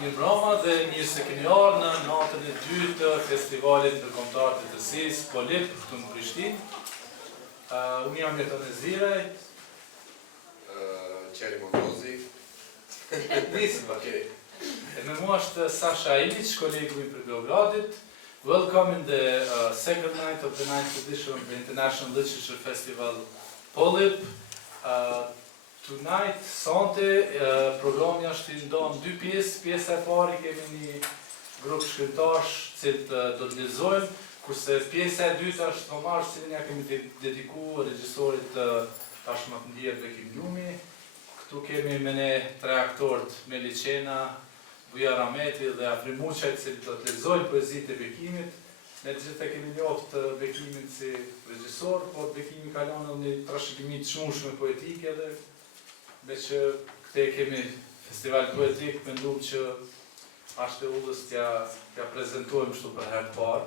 Mirë mbrëma dhe mirë se keni ardhur në natën e dytë të festivalit të kombëtar të tërësisë Polip këtu në Prishtinë. Unë jam Jeton Neziraj. Qeri Mondozi. Nisim, okay. E me mua është Sasa Ilić, kolegu i për Beogradit. Welcome in the second night of the 9th edition of the International Literature Festival Polip. Tonight, sonte, programi është i ndonë dy pjesë. Pjesa e parë kemi një grup shkrimtarësh që do të lexojmë, kurse pjesa e dytë është homazh që ne kemi dedikuar regjisorit tashmë të ndihet Bekim Lumi. Këtu kemi me ne tre aktorët, Qena, Bujar Ahmeti dhe Afrim Muçaj, që do të lexojnë poezitë e Bekimit. Ne të gjithë kemi njoft Bekimin si regjisor, por Bekimi ka lënë një trashëgimi të çmueshme poetike dhe me që këte kemi festival poetik, mendum që ashtë e ullës t'ja prezentojmë shtu për herë parë,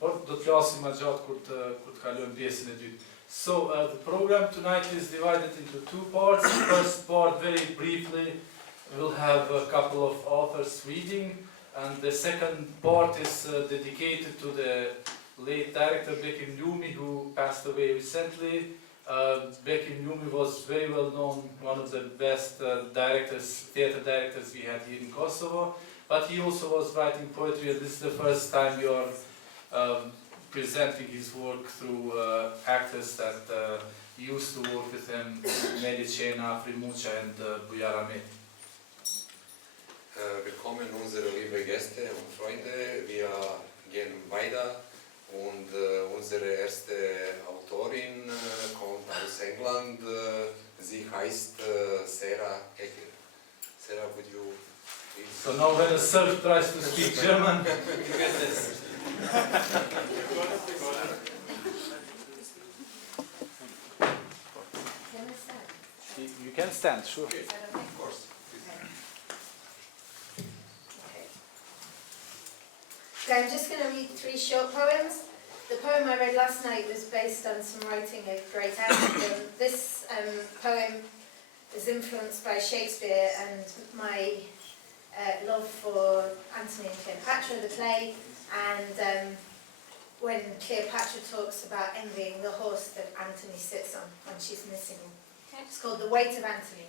por do të flasim ma gjatë kur të kalojmë pjesën e dytë. So, the program tonight is divided into two parts. The first part, very briefly, we'll have a couple of authors reading, and the second part is dedicated to the late director Bekim Lumi, who passed away recently. Bekim Lumi was very well known, one of the best theater directors we had here in Kosovo, but he also was writing poetry, and this is the first time we are presenting his work through actors that used to work with him, Melihate, Afrim, Muçaj and Bujar Ahmeti. Willkommen unsere liebe Gäste und Freunde. Wir gehen weiter. Und unsere erste Autorin kommt aus England. Sie heißt Sarah Ecker. Sarah, would you please? So now when a Serb tries to speak German, you get this. You can stand, sure. Okay, of course. So I'm just going to read 3 short poems. The poem I read last night was based on some writing of great actors. This poem is influenced by Shakespeare and my love for Antony and Cleopatra, the play, and when Cleopatra talks about envying the horse that Antony sits on when she's missing him. It's called The Weight of Antony.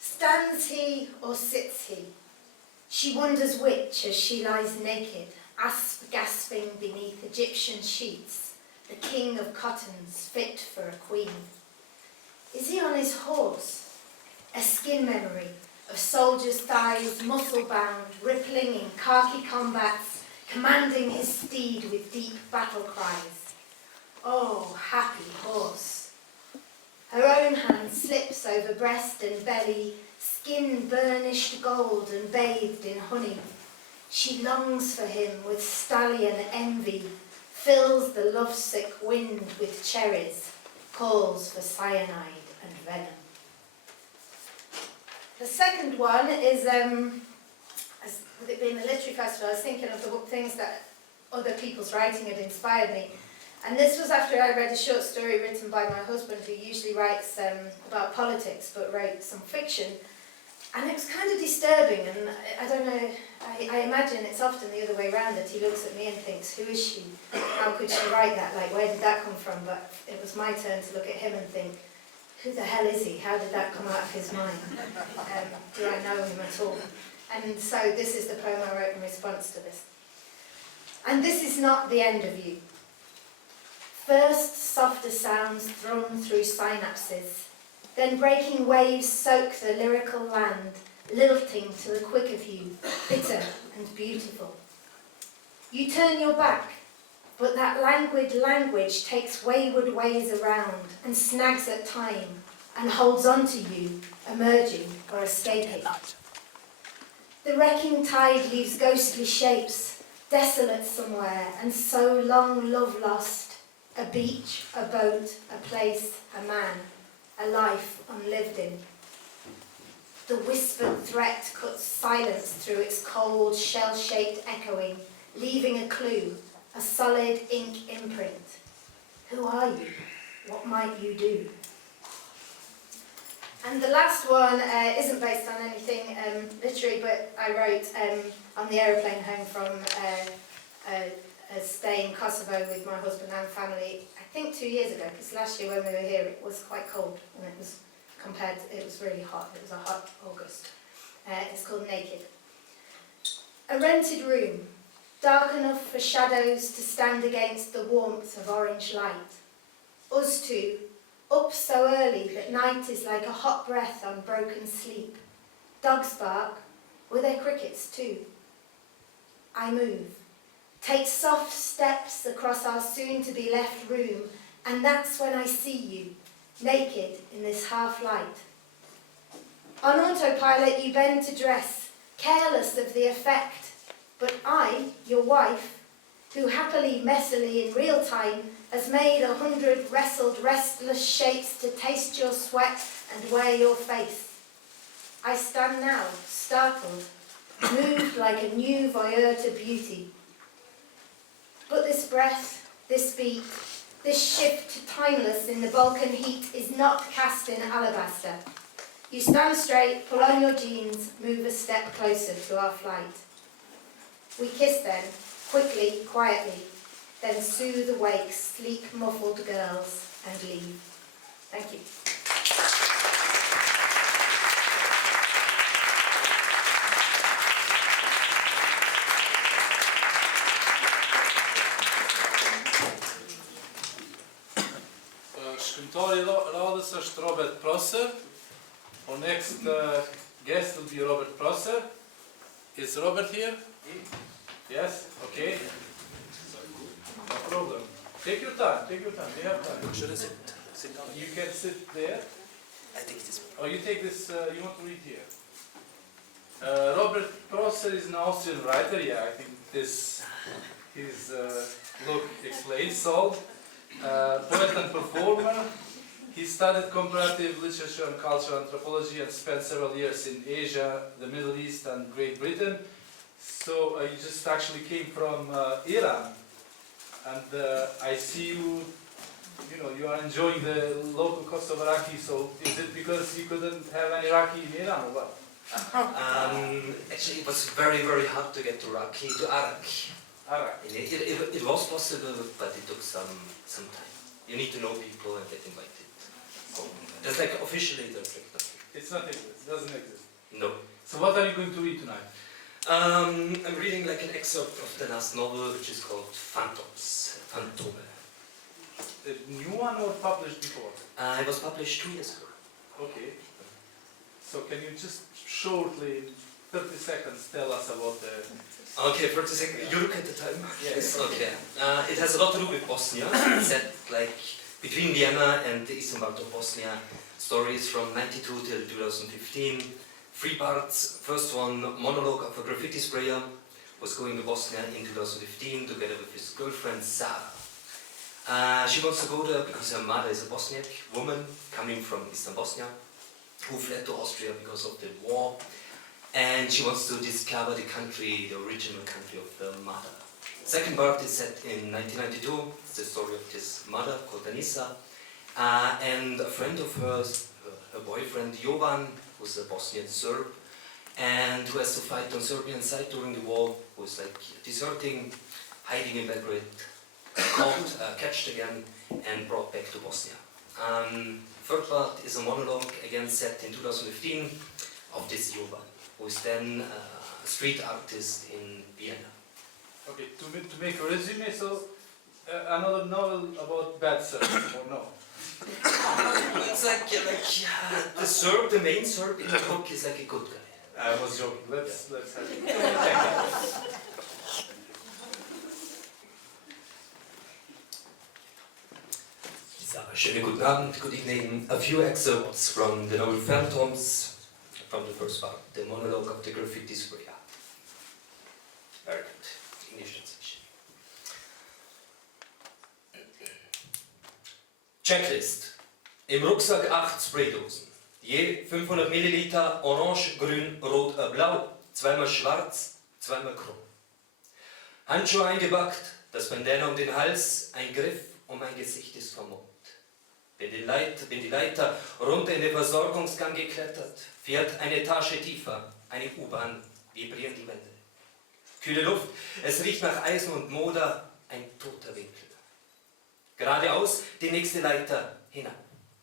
Stands he or sits he? She wonders which as she lies naked, gasping beneath Egyptian sheets, the king of cottons fit for a queen. Is he on his horse? A skin memory of soldiers' thighs, muscle-bound, rippling in khaki combats, commanding his steed with deep battle cries. Oh, happy horse! Her own hand slips over breast and belly, skin burnished gold and bathed in honey. She longs for him with stallion envy, fills the lovesick wind with cherries, calls for cyanide and venom. The second one is, with it being the literary festival, I was thinking of the things that other people's writing had inspired me. And this was after I read a short story written by my husband, who usually writes about politics, but wrote some fiction. And it was kind of disturbing, and I don't know, I imagine it's often the other way around, that he looks at me and thinks, who is she? How could she write that? Like, where did that come from? But it was my turn to look at him and think, who the hell is he? How did that come out of his mind? Do I know him at all? And so this is the poem I wrote in response to this. And this is not the end of you. First softer sounds thrown through synapses, then breaking waves soak the lyrical land, lilting to the quick of you, bitter and beautiful. You turn your back, but that languid language takes wayward ways around and snags at time and holds on to you, emerging or escaping. The wrecking tide leaves ghostly shapes, desolate somewhere, and so long love lost, a beach, a boat, a place, a man, a life unlived in. The whispered threat cuts silence through its cold, shell-shaped echoing, leaving a clue, a solid ink imprint. Who are you? What might you do? And the last one isn't based on anything literary, but I wrote on the aeroplane home from a stay in Kosovo with my husband and family, I think 2 years ago, because last year when we were here it was quite cold and it was really hot. It was a hot August. It's called Naked. A rented room, dark enough for shadows to stand against the warmth of orange light. Us two, up so early that night is like a hot breath on broken sleep. Dogs bark, were there crickets too? I move, take soft steps across our soon-to-be left room, and that's when I see you, naked in this half-light. On autopilot you bend to dress, careless of the effect, but I, your wife, who happily, messily, in real time, has made 100 wrestled, restless shapes to taste your sweat and wear your face. I stand now, startled, moved like a new voyeur to beauty. But this breath, this beat, this shift to timeless in the Balkan heat is not cast in alabaster. You stand straight, pull on your jeans, move a step closer to our flight. We kiss then, quickly, quietly, then soothe awake, sleek, muffled girls and leave. Thank you. Shkrimtari radhës është Robert Prosser. Our next guest will be Robert Prosser. Is Robert here? Yes? Okay. No problem. Take your time, take your time. You have time. Should I sit down? You can sit there. I take this one. Oh, you take this, you want to read here. Robert Prosser is an Austrian writer. Yeah, I think his look explains so. Poet and performer. He studied comparative literature and cultural anthropology and spent several years in Asia, the Middle East and Great Britain. So you just actually came from Iran, and I see you are enjoying the local cost of Iraqi, so is it because you couldn't have any Iraqi in Iran or what? Actually, it was very, very hard to get to Arak. It was possible, but it took some time. You need to know people and get invited. So that's like officially the trick. It's not exist. It doesn't exist. No. So what are you going to read tonight? I'm reading like an excerpt of the last novel, which is called Phantoms. Phantome. The new one or published before? It was published 2 years ago. Okay. So can you just shortly, 30 seconds, tell us about the... Okay, 30 seconds. You look at the time? Yes. Okay. It has a lot to do with Bosnia. It's set like between Vienna and the eastern part of Bosnia. Stories from 92 till 2015. 3 parts. First one, monologue of a graffiti sprayer, was going to Bosnia in 2015 together with his girlfriend Sasa. She wants to go there because her mother is a Bosniak woman coming from eastern Bosnia who fled to Austria because of the war, and she wants to discover the country, the original country of her mother. Second part is set in 1992. It's the story of this mother called Anissa, and a friend of hers, her boyfriend Jovan, who's a Bosnian Serb, and who has to fight on Serbian side during the war, who's like deserting, hiding in Belgrade, caught, catched again, and brought back to Bosnia. Third part is a monologue, again set in 2015, of this Jovan, who is then a street artist in Vienna. Okay, to make a resume, so another novel about bad Serbs, or no? It's like the Serb, the main Serb in the book is like a good guy. I was joking. Let's have it. Schönen guten Abend, good evening. A few excerpts from the novel Phantoms, from the first part, the monologue of the graffiti sprayer. Very good, English translation. Checklist. Im Rucksack 8 Spraydosen. Je 500 Milliliter Orange, Grün, Rot, Blau, zweimal schwarz, zweimal krumm. Handschuhe eingepackt, das Bandana um den Hals, ein Griff und mein Gesicht ist vermummt. Bin die Leiter runter in den Versorgungsgang geklettert, fährt eine Etage tiefer, eine U-Bahn, vibrieren die Wände. Kühle Luft, es riecht nach Eisen und Moder, ein toter Winkel. Geradeaus die nächste Leiter hinab.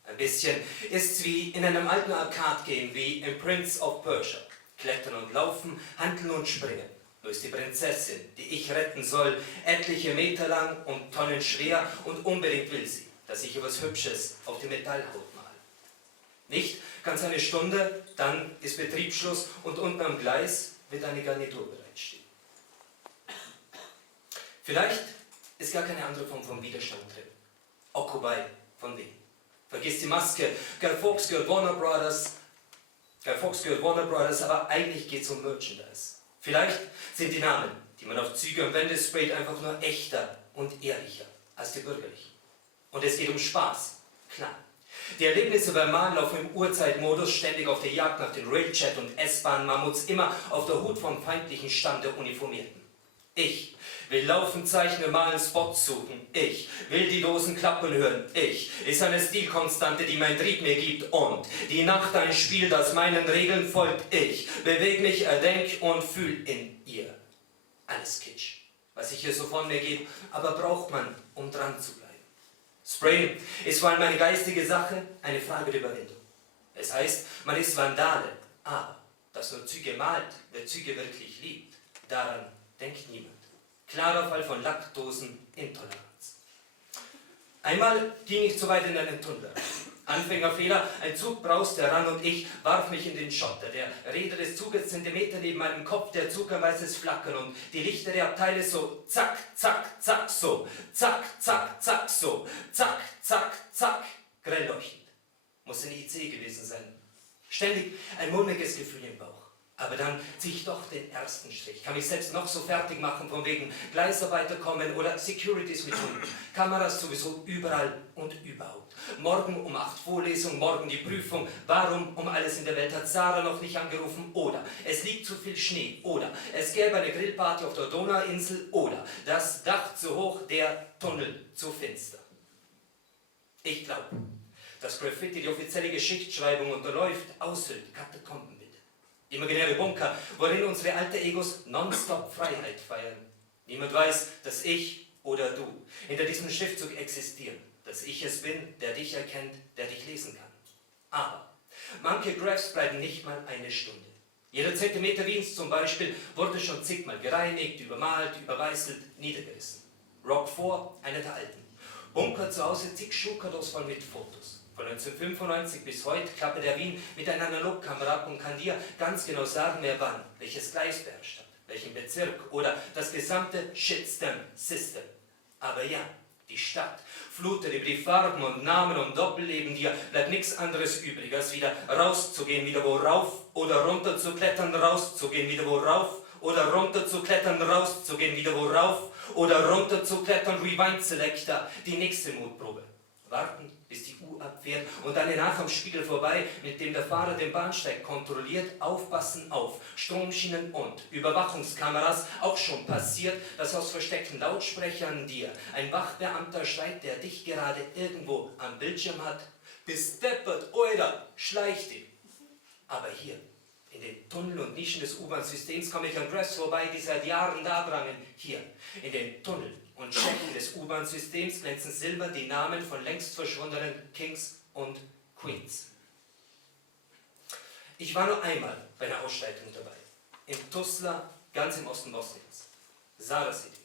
Ein bisschen ist's wie in einem alten Arcade-Game, wie im Prince of Persia. Klettern und laufen, handeln und springen. Nur ist die Prinzessin, die ich retten soll, etliche Meter lang und Tonnen schwer und unbedingt will sie, dass ich ihr was Hübsches auf die Metallhaut male. Nicht ganz eine Stunde, dann ist Betriebsschluss und unten am Gleis wird eine Garnitur bereitstehen. Vielleicht ist gar keine andere Form von Widerstand drin. Occupy von wem? Vergiss die Maske, Guy Fawkes gehört Warner Brothers, aber eigentlich geht es um Merchandise. Vielleicht sind die Namen, die man auf Züge und Wände sprayt, einfach nur echter und ehrlicher als die bürgerlichen. Und es geht um Spaß, klar. Die Erlebnisse beim Malen laufen im Urzeitmodus, ständig auf der Jagd nach den Railjet- und S-Bahn-Mammuts, immer auf der Hut vom feindlichen Stamm der Uniformierten. Ich will laufen, zeichnen, malen, Spots suchen. Ich will die Dosen klappen hören. Ich ist eine Stilkonstante, die mein Trieb mir gibt. Und die Nacht ein Spiel, das meinen Regeln folgt. Ich beweg mich, erdenk und fühl in ihr. Alles Kitsch, was ich hier so von mir gebe, aber braucht man, um dran zu bleiben. Sprayen ist vor allem eine geistige Sache, eine Frage der Überwindung. Es heißt, man ist Vandale, aber dass nur Züge malt, wer Züge wirklich liebt, daran denkt niemand. Klarer Fall von Laktosenintoleranz. Einmal ging ich zu weit in einen Tunnel. Anfängerfehler, ein Zug brauste heran und ich warf mich in den Schotter. Der Räder des Zuges Zentimeter neben meinem Kopf, der Zug ein weißes Flackern und die Lichter der Abteile so zack, zack, zack, so, zack, zack, zack, so, zack, zack, zack, grell leuchtend. Muss ein IC gewesen sein. Ständig ein mulmiges Gefühl im Bauch. Aber dann ziehe ich doch den ersten Strich. Kann mich selbst noch so fertig machen, von wegen Gleisarbeiter kommen oder Securities mit Hunden. Kameras sowieso überall und überhaupt. Morgen um 8 Vorlesung, morgen die Prüfung. Warum um alles in der Welt hat Sarah noch nicht angerufen? Oder es liegt zu viel Schnee. Oder es gäbe eine Grillparty auf der Donauinsel. Oder das Dach zu hoch, der Tunnel zu finster. Ich glaube, dass Graffiti die offizielle Geschichtsschreibung unterläuft, aushüllt, Katakomben. Imaginäre Bunker, worin unsere alten Egos nonstop Freiheit feiern. Niemand weiß, dass ich oder du hinter diesem Schriftzug existieren, dass ich es bin, der dich erkennt, der dich lesen kann. Aber manche Graphs bleiben nicht mal eine Stunde. Jeder Zentimeter Wiens zum Beispiel wurde schon zigmal gereinigt, übermalt, überweißelt, niedergerissen. Rock 4, einer der alten. Bunker zu Hause, zig Schuhkartons voll mit Fotos. Von 1995 bis heute klappe der Wien mit einer Analogkamera ab und kann dir ganz genau sagen, wer wann, welches Gleis beherrscht hat, welchen Bezirk oder das gesamte Shitstem-System. Aber ja, die Stadt flutet über die Farben und Namen und Doppelleben, dir bleibt nichts anderes übrig, als wieder rauszugehen, wieder wo rauf oder runter zu klettern, rauszugehen, wieder wo rauf oder runter zu klettern, rauszugehen, wieder wo rauf oder runter zu klettern, Rewind Selector, die nächste Mutprobe. Warten, bis die Uhr abfährt und dann nach am Spiegel vorbei, mit dem der Fahrer den Bahnsteig kontrolliert, aufpassen auf, Stromschienen und Überwachungskameras, auch schon passiert, dass aus versteckten Lautsprechern dir ein Wachbeamter schreit, der dich gerade irgendwo am Bildschirm hat, bis deppert, oder schleicht ihn. Aber hier, in den Tunneln und Nischen des U-Bahn-Systems komme ich an Graphs vorbei, die seit Jahren da drangen. Hier, in den Tunneln und Schecken des U-Bahn-Systems glänzen silbern die Namen von längst verschwundenen Kings und Queens. Ich war nur einmal bei einer Ausschreitung dabei. In Tuzla, ganz im Osten Bosniens. Sara City.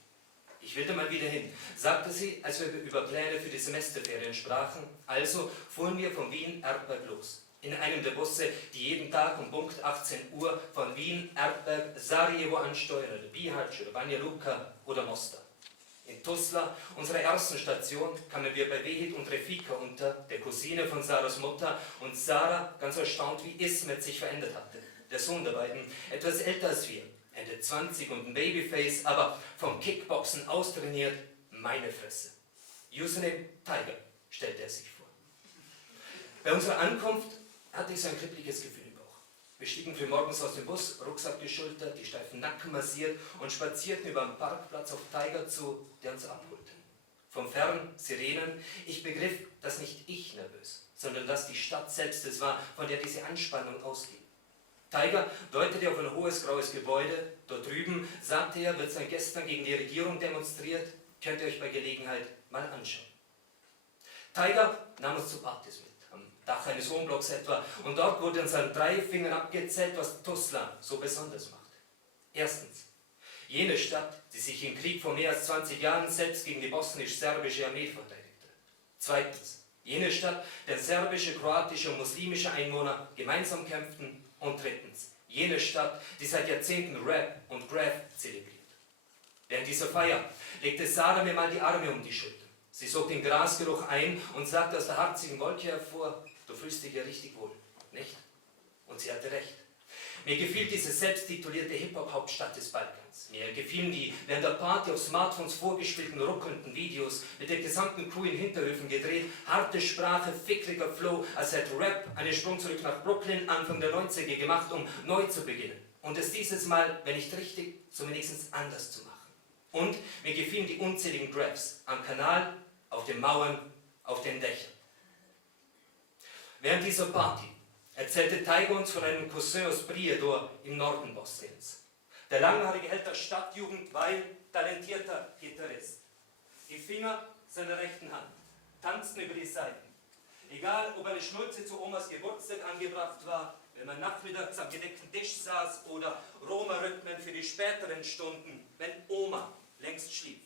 Ich will da mal wieder hin, sagte sie, als wir über Pläne für die Semesterferien sprachen. Also fuhren wir von Wien Erdberg los. In einem der Busse, die jeden Tag um Punkt 18 Uhr von Wien, Erdberg, Sarajevo ansteuern, oder Bihać oder Banja Luka oder Mostar. In Tuzla, unserer ersten Station, kamen wir bei Vehit und Refika unter, der Cousine von Saras Mutter, und Sara, ganz erstaunt, wie Ismet sich verändert hatte. Der Sohn der beiden, etwas älter als wir, Ende 20 und ein Babyface, aber vom Kickboxen austrainiert, meine Fresse. Username Tiger, stellte er sich vor. Bei unserer Ankunft hatte ich so ein kribbliges Gefühl im Bauch. Wir stiegen frühmorgens aus dem Bus, Rucksack geschultert, die steifen Nacken massiert und spazierten über den Parkplatz auf Tiger zu, der uns abholte. Vom Fern Sirenen. Ich begriff, dass nicht ich nervös, sondern dass die Stadt selbst es war, von der diese Anspannung ausging. Tiger deutete auf ein hohes graues Gebäude. Dort drüben, sagte er, wird seit gestern gegen die Regierung demonstriert. Könnt ihr euch bei Gelegenheit mal anschauen. Tiger nahm uns zu Partys mit, am Dach eines Wohnblocks etwa. Und dort wurde uns an 3 Fingern abgezählt, was Tuzla so besonders macht. Erstens, jene Stadt, die sich im Krieg vor mehr als 20 Jahren selbst gegen die bosnisch-serbische Armee verteidigte. Zweitens, jene Stadt, der serbische, kroatische und muslimische Einwohner gemeinsam kämpften. Und drittens, jene Stadt, die seit Jahrzehnten Rap und Graph zelebriert. Während dieser Feier legte Sarah mir mal die Arme um die Schultern. Sie sog den Grasgeruch ein und sagte aus der harzigen Wolke hervor, du fühlst dich ja richtig wohl, nicht? Und sie hatte recht. Mir gefiel diese selbsttitulierte Hip-Hop-Hauptstadt des Balkans. Mir gefielen die während der Party auf Smartphones vorgespielten ruckelnden Videos, mit der gesamten Crew in Hinterhöfen gedreht, harte Sprache, fickriger Flow, als hätte Rap einen Sprung zurück nach Brooklyn Anfang der 90er gemacht, um neu zu beginnen. Und es dieses Mal, wenn nicht richtig, zumindest anders zu machen. Und mir gefielen die unzähligen Graphs am Kanal, auf den Mauern, auf den Dächern. Während dieser Party erzählte Tiger uns von einem Cousin aus Prijedor im Norden Bosniens. Der langhaarige Held der Stadtjugend, weil talentierter Gitarrist. Die Finger seiner rechten Hand tanzten über die Saiten. Egal, ob eine Schnulze zu Omas Geburtstag angebracht war, wenn man nachmittags am gedeckten Tisch saß oder Roma-Rhythmen für die späteren Stunden, wenn Oma längst schlief.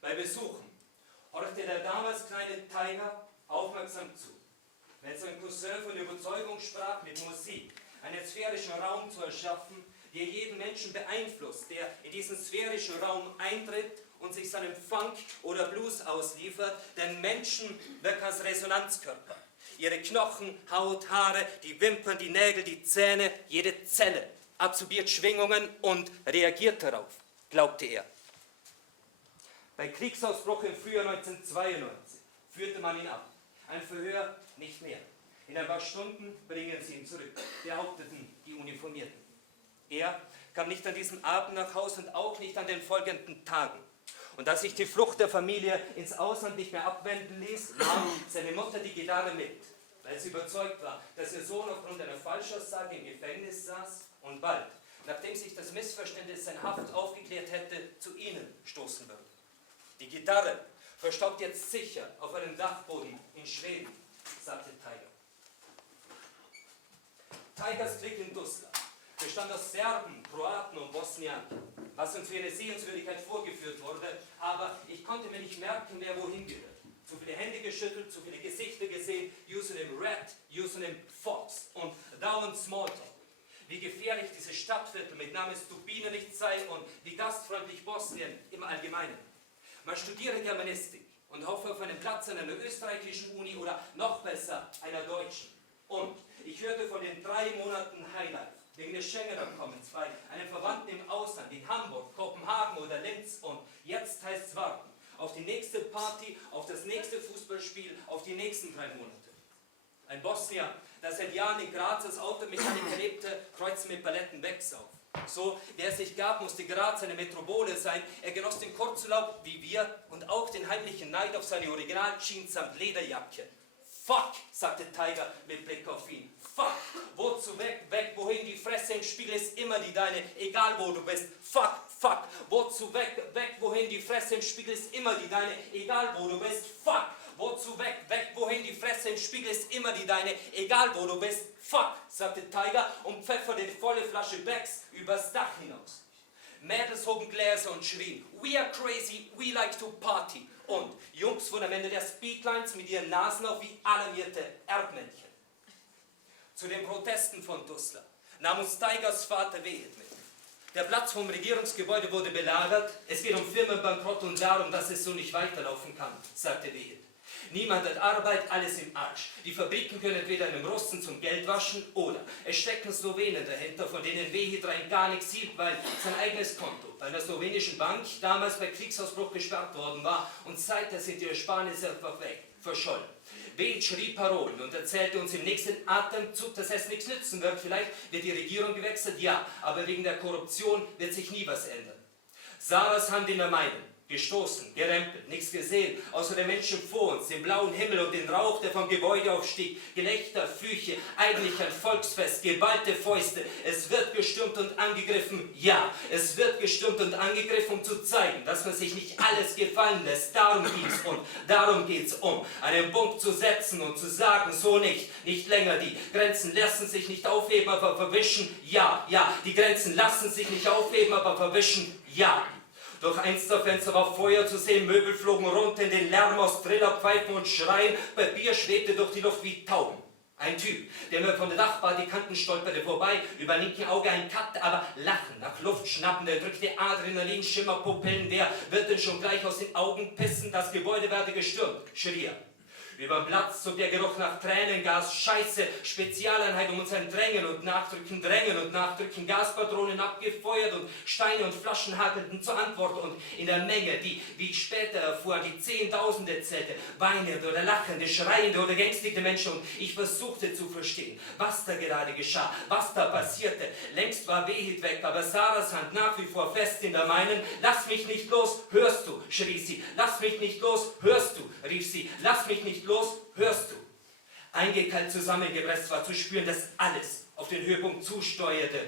Bei Besuchen horchte der damals kleine Tiger aufmerksam zu. Wenn sein Cousin von Überzeugung sprach, mit Musik einen sphärischen Raum zu erschaffen, der jeden Menschen beeinflusst, der in diesen sphärischen Raum eintritt und sich seinem Funk oder Blues ausliefert, denn Menschen wirken als Resonanzkörper. Ihre Knochen, Haut, Haare, die Wimpern, die Nägel, die Zähne, jede Zelle absorbiert Schwingungen und reagiert darauf, glaubte er. Bei Kriegsausbruch im Frühjahr 1992 führte man ihn ab. Ein Verhör nicht mehr. In ein paar Stunden bringen sie ihn zurück, behaupteten die Uniformierten. Er kam nicht an diesem Abend nach Hause und auch nicht an den folgenden Tagen. Und als sich die Flucht der Familie ins Ausland nicht mehr abwenden ließ, nahm seine Mutter die Gitarre mit, weil sie überzeugt war, dass ihr Sohn aufgrund einer Falschaussage im Gefängnis saß und bald, nachdem sich das Missverständnis seiner Haft aufgeklärt hätte, zu ihnen stoßen würde. Die Gitarre verstaubt jetzt sicher auf einem Dachboden in Schweden, sagte Tiger. Tigers Klick in Tuzla bestand aus Serben, Kroaten und Bosniaken, was uns wie eine Sehenswürdigkeit vorgeführt wurde, aber ich konnte mir nicht merken, wer wohin gehört. Zu viele Hände geschüttelt, zu viele Gesichter gesehen, Username Red, Username Fox und dauernd Smalltalk. Wie gefährlich dieses Stadtviertel mit Namen Stupine nicht sei und wie gastfreundlich Bosnien im Allgemeinen. Man studiere Germanistik und hoffe auf einen Platz an einer österreichischen Uni oder noch besser einer deutschen. Und ich hörte von den 3 Monaten Highlife wegen des Schengen-Abkommens bei einem Verwandten im Ausland, in Hamburg, Kopenhagen oder Linz. Und jetzt heißt es warten auf die nächste Party, auf das nächste Fußballspiel, auf die nächsten 3 Monate. Ein Bosnier, der seit Jahren in Graz als Automechaniker lebte, kreuzte mit Paletten Becks auf. So, wer es sich gab, musste Graz eine Metropole sein. Er genoss den Kurzurlaub wie wir und auch den heimlichen Neid auf seine Original-Jeans samt Lederjacke. Fuck, sagte Tiger mit Blick auf ihn. Fuck, wozu weg, weg, wohin die Fresse im Spiegel ist immer die deine, egal wo du bist. Fuck, fuck, wozu weg, weg, wohin die Fresse im Spiegel ist immer die deine, egal wo du bist. Fuck, wozu weg, weg, wohin die Fresse im Spiegel ist immer die deine, egal wo du bist. Fuck, sagte Tiger und pfefferte die volle Flasche Becks übers Dach hinaus. Mädels hoben Gläser und schrien, we are crazy, we like to party. Und Jungs wurden am Ende der Speedlines mit ihren Nasen auf wie alarmierte Erdmännchen. Zu den Protesten von Tuzla nahm uns Tigers Vater Vehet mit. Der Platz vom Regierungsgebäude wurde belagert, es geht um Firmenbankrott und darum, dass es so nicht weiterlaufen kann, sagte Vehet. Niemand hat Arbeit, alles im Arsch. Die Fabriken können entweder einem Russen zum Geld waschen oder es stecken Slowenen dahinter, von denen Vehet rein gar nichts hielt, weil sein eigenes Konto bei einer slowenischen Bank damals bei Kriegsausbruch gesperrt worden war und seither sind die Ersparnisse einfach weg, verschollen. Vehet schrieb Parolen und erzählte uns im nächsten Atemzug, dass es nichts nützen wird. Vielleicht wird die Regierung gewechselt, ja, aber wegen der Korruption wird sich nie was ändern. Sarahs Hand in der meinen. gestoßen, gerempelt, nichts gesehen, außer den Menschen vor uns, den blauen Himmel und den Rauch, der vom Gebäude aufstieg, Gelächter, Flüche, eigentlich ein Volksfest, geballte Fäuste, es wird gestürmt und angegriffen, ja, es wird gestürmt und angegriffen, um zu zeigen, dass man sich nicht alles gefallen lässt, darum geht's um, einen Punkt zu setzen und zu sagen, so nicht länger, die Grenzen lassen sich nicht aufheben, aber verwischen, ja, die Grenzen lassen sich nicht aufheben, aber verwischen, ja. Durch eins der Fenster war Feuer zu sehen, Möbel flogen runter in den Lärm aus Triller, Pfeifen und Schreien, Papier schwebte durch die Luft wie Tauben. Ein Typ, der mir von der Dachparty-Kanten stolperte vorbei, über linken Auge ein Cut, aber Lachen nach Luft schnappen, der drückte Adrenalin, Schimmerpupillen, der wird denn schon gleich aus den Augen pissen, das Gebäude werde gestürmt, schrie er. Über den Platz zog der Geruch nach Tränengas, Scheiße, Spezialeinheit um uns ein Drängen und Nachdrücken, Gaspatronen abgefeuert und Steine und Flaschen hagelten zur Antwort und in der Menge, die, wie ich später erfuhr, die Zehntausende zählte, weinende oder lachende, schreiende oder geängstigte Menschen und ich versuchte zu verstehen, was da gerade geschah, was da passierte. Längst war Behit weg, aber Sarahs Hand nach wie vor fest in der meinen. Lass mich nicht los, hörst du, schrie sie. Lass mich nicht los, hörst du, rief sie. Lass mich nicht los, hörst du. Eingekeilt zusammengepresst war zu spüren, dass alles auf den Höhepunkt zusteuerte.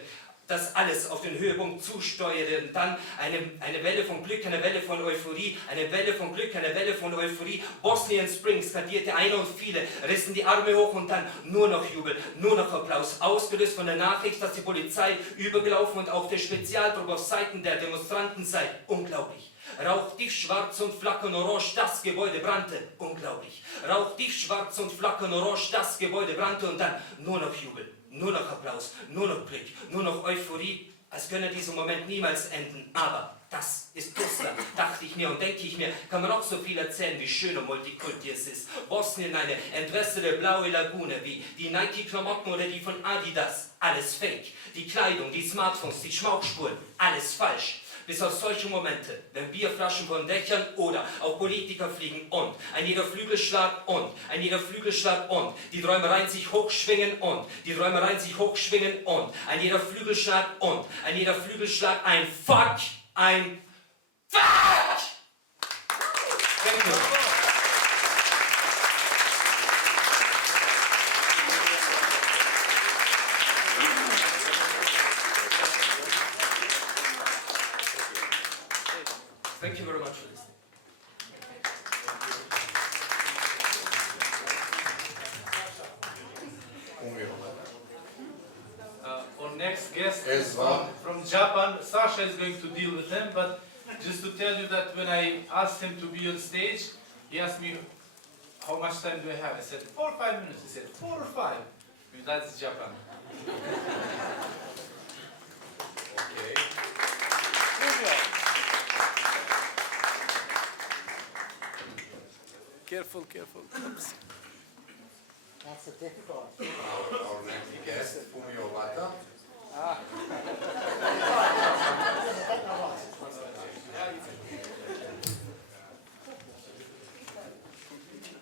Und dann eine Welle von Glück, eine Welle von Euphorie, eine Welle von Glück, eine Welle von Euphorie. Bosnien Springs kandierte einer und viele, rissen die Arme hoch und dann nur noch Jubel, nur noch Applaus, ausgelöst von der Nachricht, dass die Polizei übergelaufen und auch der Spezialtrupp auf Seiten der Demonstranten sei. Unglaublich. Rauch tiefschwarz und flackern orange, das Gebäude brannte. Unglaublich. Rauch tiefschwarz und flackern orange, das Gebäude brannte und dann nur noch Jubel, nur noch Applaus, nur noch Glück, nur noch Euphorie, als könne dieser Moment niemals enden. Aber das ist Russland, dachte ich mir und denke ich mir, kann man auch so viel erzählen, wie schön und Multikulti es ist. Bosnien eine entwässerte blaue Lagune, wie die Nike-Klamotten oder die von Adidas. Alles fake. Die Kleidung, die Smartphones, die Schmauchspuren, alles falsch. Bis auf solche Momente, wenn Bierflaschen von Dächern oder auch Politiker fliegen und ein jeder Flügelschlag und die Träumereien sich hochschwingen und ein jeder Flügelschlag ein Fuck, ein Fuck! Thank you. Thank you very much for listening. Our next guest Yes, is from Japan. Sasha is going to deal with him, but just to tell you that when I asked him to be on stage, he asked me, how much time do I have? I said, 4 or 5 minutes. He said, 4 or 5. I mean, that's Japan. Okay. Careful, careful. Oops. That's a difficult one. Our next guest, Fumio Obata.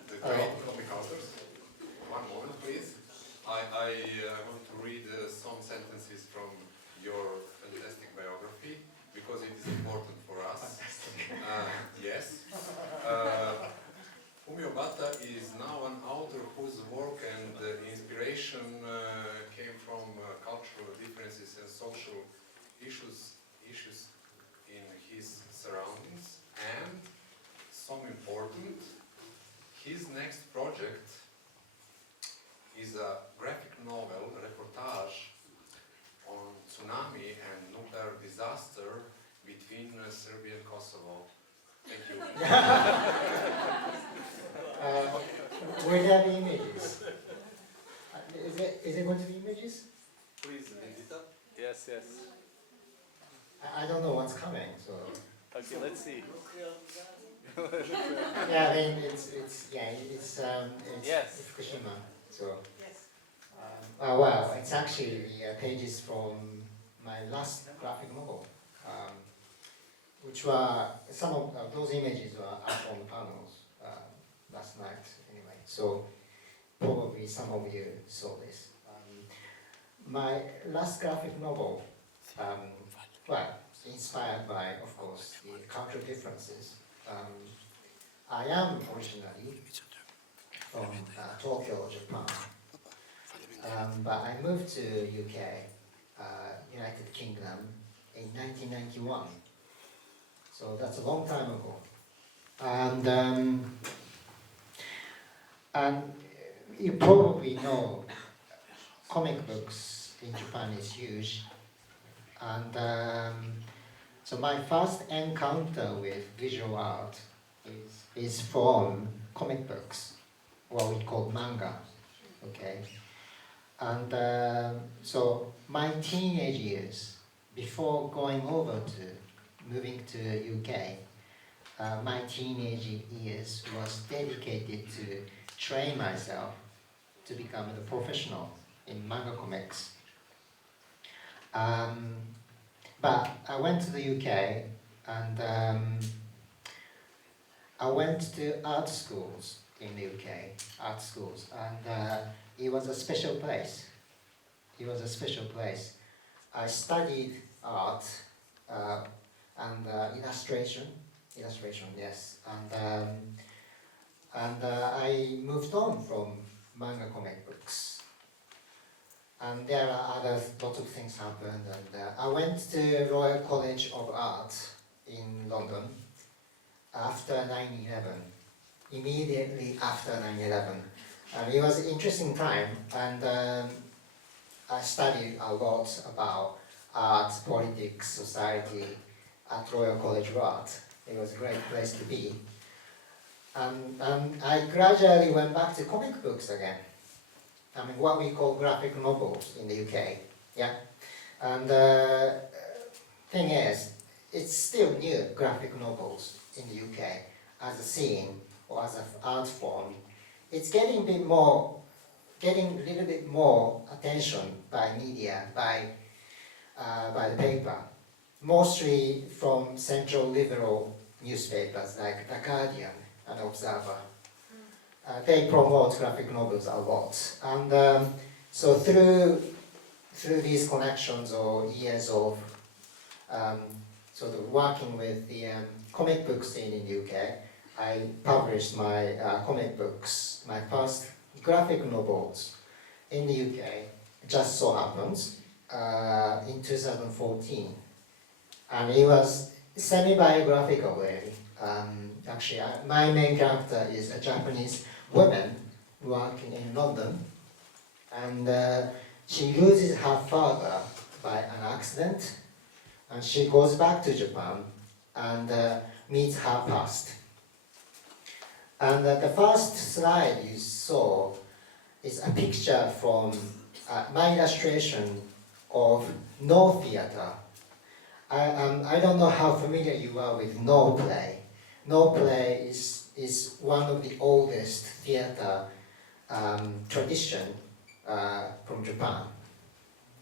The great comic authors. One moment, please. I want to read some sentences from your fantastic biography because it is important for us. Yes. Fumio Obata is now an author whose work and inspiration came from cultural differences and social issues in his surroundings, and some important, his next project is a graphic novel reportage on tsunami and nuclear disaster between Serbia and Kosovo. Thank you. Will there be images? Is it going to be images? Please, Edita. Yes, yes. I don't know what's coming, so. Okay, let's see. Yeah, I mean, it's Yes. Fukushima, so. Well, it's actually the pages from my last graphic novel, which were, some of those images were up on the panels last night anyway, so probably some of you saw this. My last graphic novel, well, inspired by, of course, the cultural differences. I am originally from Tokyo, Japan, but I moved to UK, United Kingdom, in 1991. So that's a long time ago. And you probably know comic books in Japan is huge. And so my first encounter with visual art is from comic books, what we call manga, okay? And so my teenage years, before moving to UK, my teenage years was dedicated to train myself to become a professional in manga comics. But I went to the UK and I went to art schools in the UK, and it was a special place. I studied art and illustration, yes, and I moved on from manga comic books. And there are lots of things happened, and I went to Royal College of Art in London after 9/11, immediately after 9/11. And it was an interesting time, and I studied a lot about art, politics, society at Royal College of Art. It was a great place to be. And I gradually went back to comic books again. I mean, what we call graphic novels in the UK, yeah? And thing is, it's still new, graphic novels in the UK as a scene or as an art form. It's getting a little bit more attention by media, by the paper, mostly from central liberal newspapers like The Guardian and Observer. They promote graphic novels a lot, and so through these connections or years of sort of working with the comic book scene in the UK, I published my comic books, my first graphic novels in the UK, just so happens, in 2014. And it was semi-biographical, really. Actually, my main character is a Japanese woman working in London, and she loses her father by an accident, and she goes back to Japan and meets her past. And the first slide you saw is a picture from my illustration of No Theatre. I don't know how familiar you are with No Play. No Play is one of the oldest theatre tradition from Japan.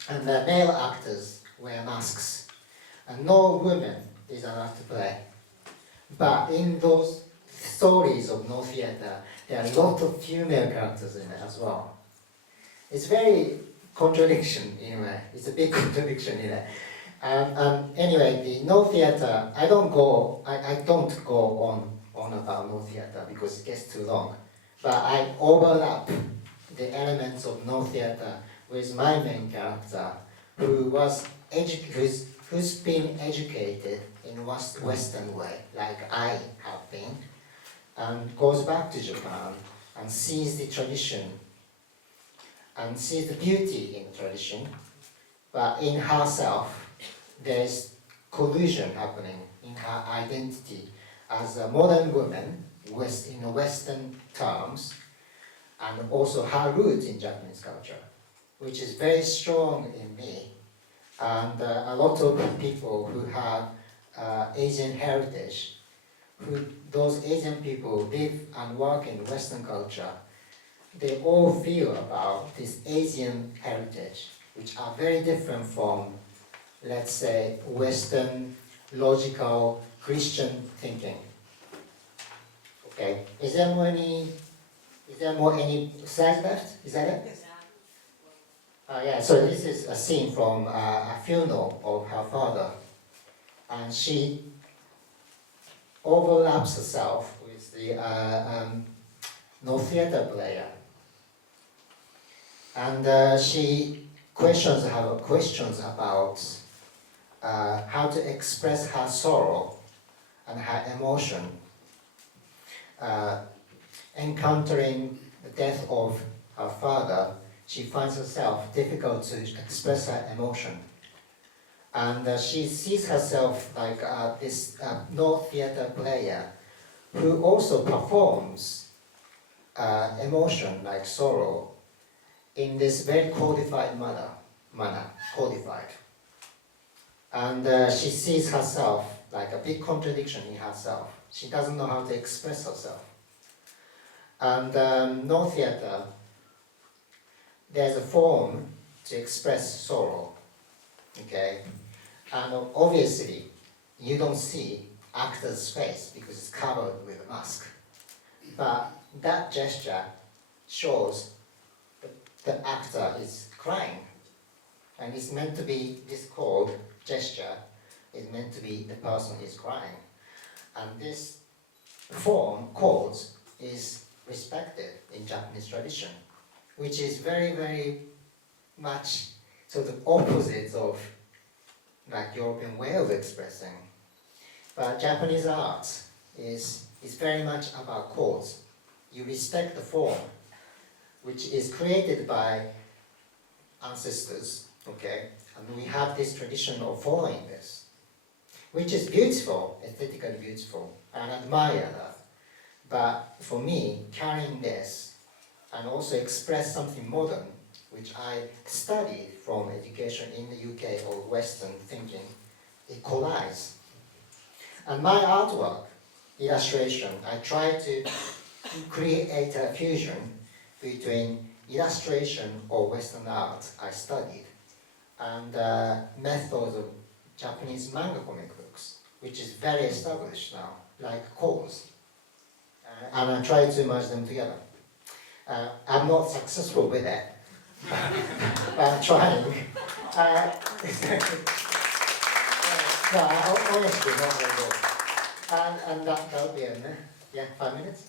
And the male actors wear masks, and no woman is allowed to play. But in those stories of No Theatre, there are a lot of female characters in it as well. It's very contradiction in a way. It's a big contradiction in it. Anyway, the No Theatre, I don't go on about No Theatre because it gets too long. But I overlap the elements of No Theatre with my main character, who's been educated in Western way, like I have been, and goes back to Japan and sees the tradition and sees the beauty in the tradition, but in herself, there's collusion happening in her identity as a modern woman in Western terms, and also her roots in Japanese culture, which is very strong in me. And a lot of people who have Asian heritage, those Asian people live and work in Western culture, they all feel about this Asian heritage, which are very different from, let's say, Western, logical, Christian thinking. Okay, is there more any slides left? Is that it? Yes. Yeah, so this is a scene from a funeral of her father. And she overlaps herself with the no theater player. And she questions about how to express her sorrow and her emotion, encountering the death of her father. She finds herself difficult to express her emotion. And she sees herself like this no theater player who also performs emotion like sorrow in this very codified manner. And she sees herself like a big contradiction in herself. She doesn't know how to express herself. And no theater, there's a form to express sorrow, okay? And obviously, you don't see actor's face because it's covered with a mask. But that gesture shows that the actor is crying. And it's meant to be, this cold gesture is meant to be the person is crying. And this form, chords, is respected in Japanese tradition, which is very, very much sort of opposite of like European way of expressing. But Japanese art is very much about chords. You respect the form, which is created by ancestors, okay? And we have this tradition of following this, which is beautiful, aesthetically beautiful, and I admire that. But for me, carrying this and also express something modern, which I studied from education in the UK or Western thinking, it collides. And my artwork, illustration, I try to create a fusion between illustration or Western art I studied and methods of Japanese manga comic books, which is very established now, like chords. And I try to merge them together. I'm not successful with it. I'm trying. No, honestly, not very good. And that'll be in there. Yeah, 5 minutes.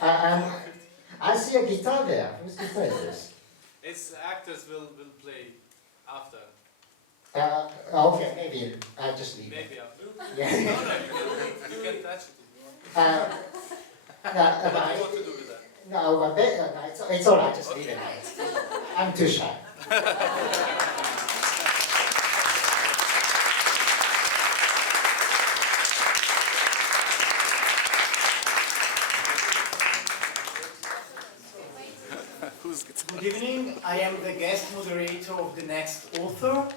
And I see a guitar there. Whose guitar is this? It's actors will play after. Okay, maybe I'll just leave it. Maybe after. Yeah. No, you can touch it if you want. No, What do you want to do with that? no, but it's all right, just leave it. I'm too shy. Good evening, I am the guest moderator of the next author.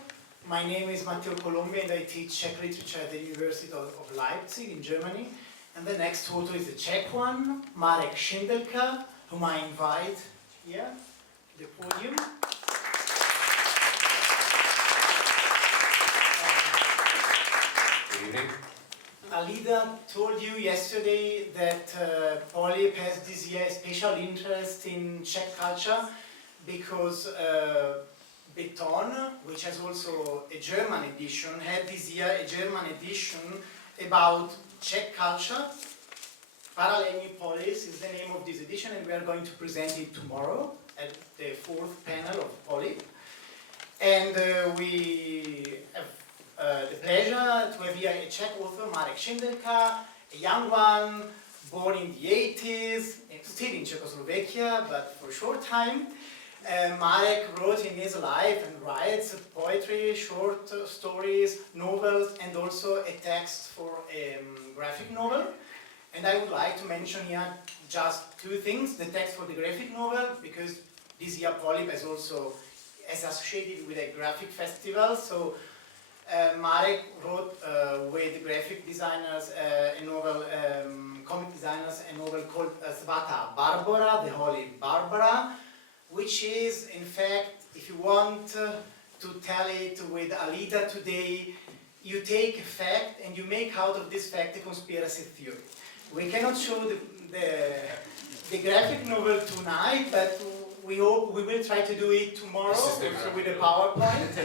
My name is Matteo Colombi and I teach Czech literature at the University of Leipzig in Germany. And the next author is the Czech one, Marek Šindelka, whom I invite here to the podium. Good evening. Alida told you yesterday that Polip has this year a special interest in Czech culture because Jeton, which has also a German edition, had this year a German edition about Czech culture. Parallelní Polis is the name of this edition, and we are going to present it tomorrow at the 4th panel of Polip. And we have the pleasure to have here a Czech author, Marek Šindelka, a young one, born in the 80s, still in Czechoslovakia, but for a short time. Marek wrote in his life and writes poetry, short stories, novels, and also a text for a graphic novel. And I would like to mention here just two things. The text for the graphic novel, because this year Polip is also associated with a graphic festival. So Marek wrote with the graphic designers a novel, comic designers, a novel called Svata Barbara, the Holy Barbara, which is, in fact, if you want to tell it with Alida today, you take a fact and you make out of this fact a conspiracy theory. We cannot show the graphic novel tonight, but we hope we will try to do it tomorrow also with a PowerPoint.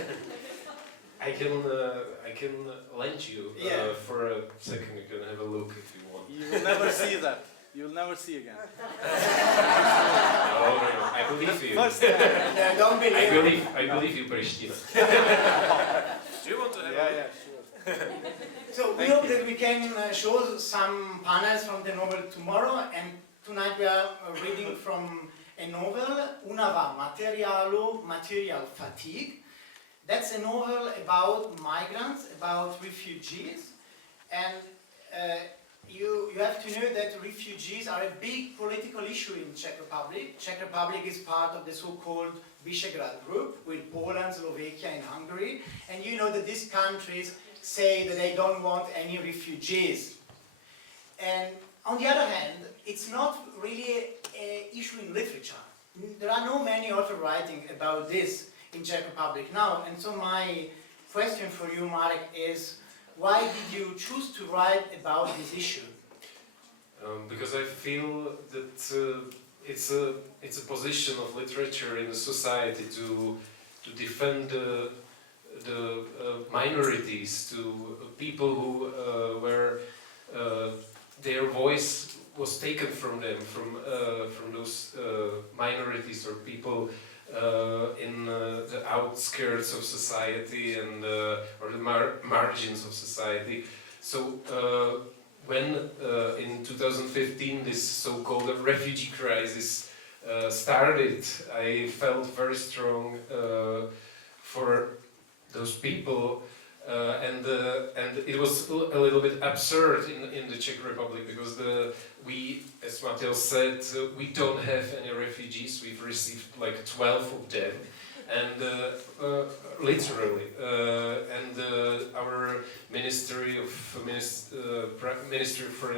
I can lend you for a second. You can have a look if you want. You will never see that. You will never see again. No, I believe you. First time. Yeah, don't believe. I believe you, Pristina. Do you want to have a look? Sure. So we hope that we can show some panels from the novel tomorrow, and tonight we are reading from a novel, Una va material fatigue. That's a novel about migrants, about refugees, and you have to know that refugees are a big political issue in Czech Republic. Czech Republic is part of the so-called Visegrad group with Poland, Slovakia and Hungary, and you know that these countries say that they don't want any refugees. And on the other hand, it's not really an issue in literature. There are no many authors writing about this in Czech Republic now, and so my question for you, Marek, is why did you choose to write about this issue? Because I feel that it's a position of literature in the society to defend the minorities, to people who were their voice was taken from them, from those minorities or people in the outskirts of society and or the margins of society. So when in 2015 this so-called refugee crisis started, I felt very strong for those people, and it was a little bit absurd in the Czech Republic because we, as Matteo said, we don't have any refugees. We've received like 12 of them, and literally, and our Ministry of Foreign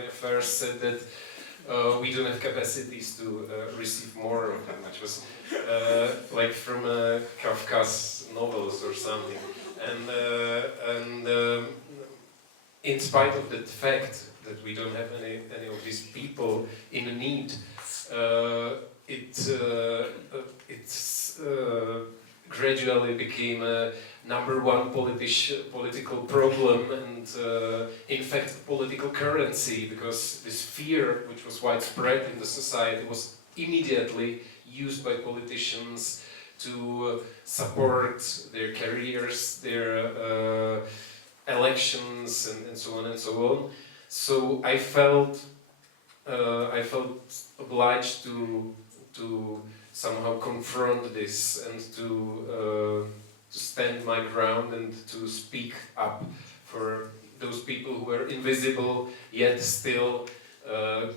Affairs said that we don't have capacities to receive more of them, which was like from Kafka's novels or something. And in spite of the fact that we don't have any of these people in need, it's gradually became a #1 political problem and in fact political currency, because this fear, which was widespread in the society, was immediately used by politicians to support their careers, their elections, and so on and so on. So I felt obliged to somehow confront this and to stand my ground and to speak up for those people who are invisible yet still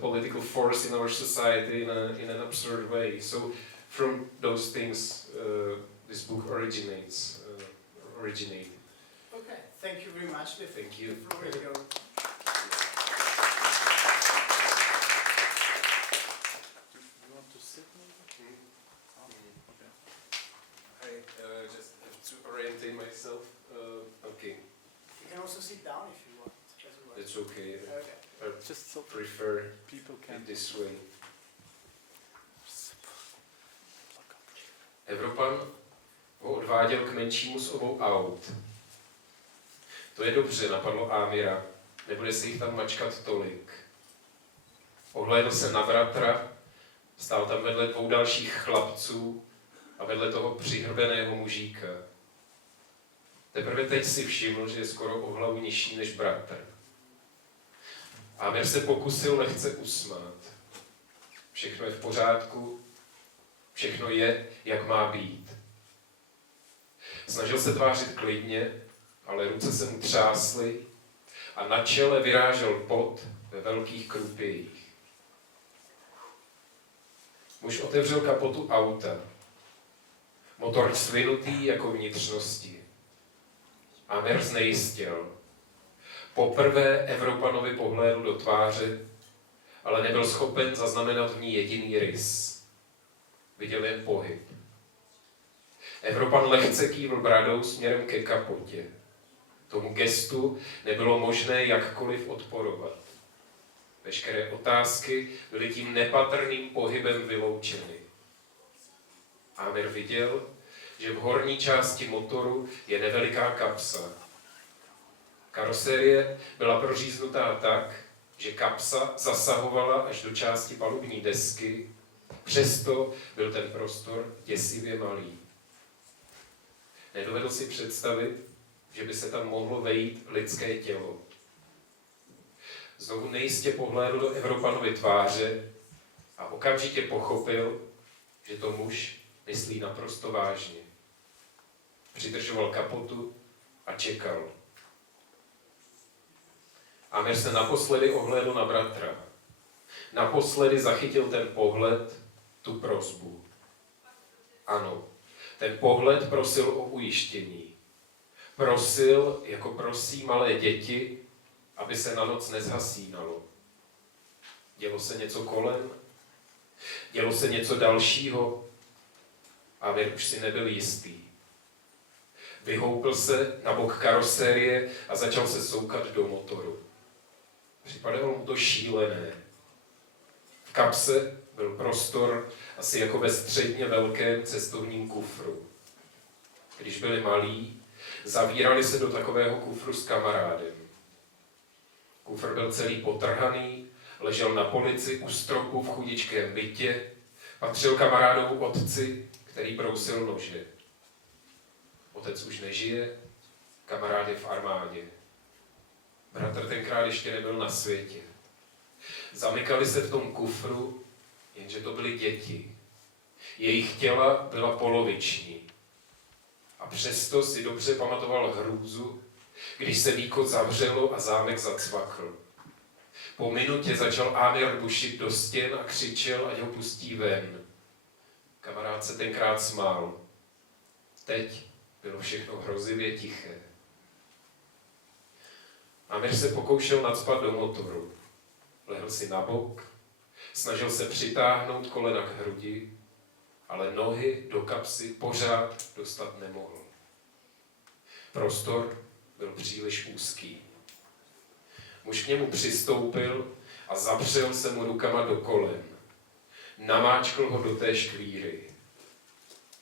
political force in our society in an absurd way. So from those things this book originated. Okay, thank you very much. Thank you. The floor is yours. You want to sit maybe? Okay. I just have to orientate myself. Okay, You can also sit down if you want as well. it's okay. Okay. I Just so prefer people can. it this way. Evropan ho odváděl k menšímu z obou aut. To je dobře, napadlo Ámira, nebude se jich tam mačkat tolik. Ohlédl se na bratra, stál tam vedle 2 dalších chlapců a vedle toho přihrbeného mužíka. Teprve teď si všiml, že je skoro o hlavu nižší než bratr. Ámir se pokusil lehce usmát. Všechno je v pořádku, všechno je, jak má být. Snažil se tvářit klidně, ale ruce se mu třásly a na čele vyrážel pot ve velkých krupějích. Muž otevřel kapotu auta. Motor svinutý jako vnitřnosti. Ámir znejistil. Poprvé Evropanovi pohlédl do tváře, ale nebyl schopen zaznamenat v ní jediný rys. Viděl jen pohyb. Evropan lehce kývl bradou směrem ke kapotě. Tomu gestu nebylo možné jakkoliv odporovat. Veškeré otázky byly tím nepatrným pohybem vyloučeny. Ámir viděl, že v horní části motoru je neveliká kapsa. Karosérie byla proříznutá tak, že kapsa zasahovala až do části palubní desky, přesto byl ten prostor děsivě malý. Nedovedl si představit, že by se tam mohlo vejít lidské tělo. Znovu nejistě pohlédl do Evropanovy tváře a okamžitě pochopil, že to muž myslí naprosto vážně. Přidržoval kapotu a čekal. Amir se naposledy ohlédl na bratra. Naposledy zachytil ten pohled, tu prosbu. Ano, ten pohled prosil o ujištění. Prosil, jako prosí malé děti, aby se na noc nezhasínalo. Dělo se něco kolem? Dělo se něco dalšího? Amir už si nebyl jistý. Vyhoupl se na bok karosérie a začal se soukat do motoru. Připadalo mu to šílené. V kapse byl prostor asi jako ve středně velkém cestovním kufru. Když byli malí, zavírali se do takového kufru s kamarádem. Kufr byl celý potrhaný, ležel na polici u stropu v chudičkém bytě, patřil kamarádovu otci, který brousil nože. Otec už nežije, kamarád je v armádě. Bratr tenkrát ještě nebyl na světě. Zamykali se v tom kufru, jenže to byly děti. Jejich těla byla poloviční. A přesto si dobře pamatoval hrůzu, když se výkot zavřelo a zámek zacvakl. Po minutě začal Amir bušit do stěn a křičel, ať ho pustí ven. Kamarád se tenkrát smál. Teď bylo všechno hrozivě tiché. Amir se pokoušel nacpat do motoru. Lehl si na bok, snažil se přitáhnout kolena k hrudi, ale nohy do kapsy pořád dostat nemohl. Prostor byl příliš úzký. Muž k němu přistoupil a zapřel se mu rukama do kolen. Namáčkl ho do té škvíry.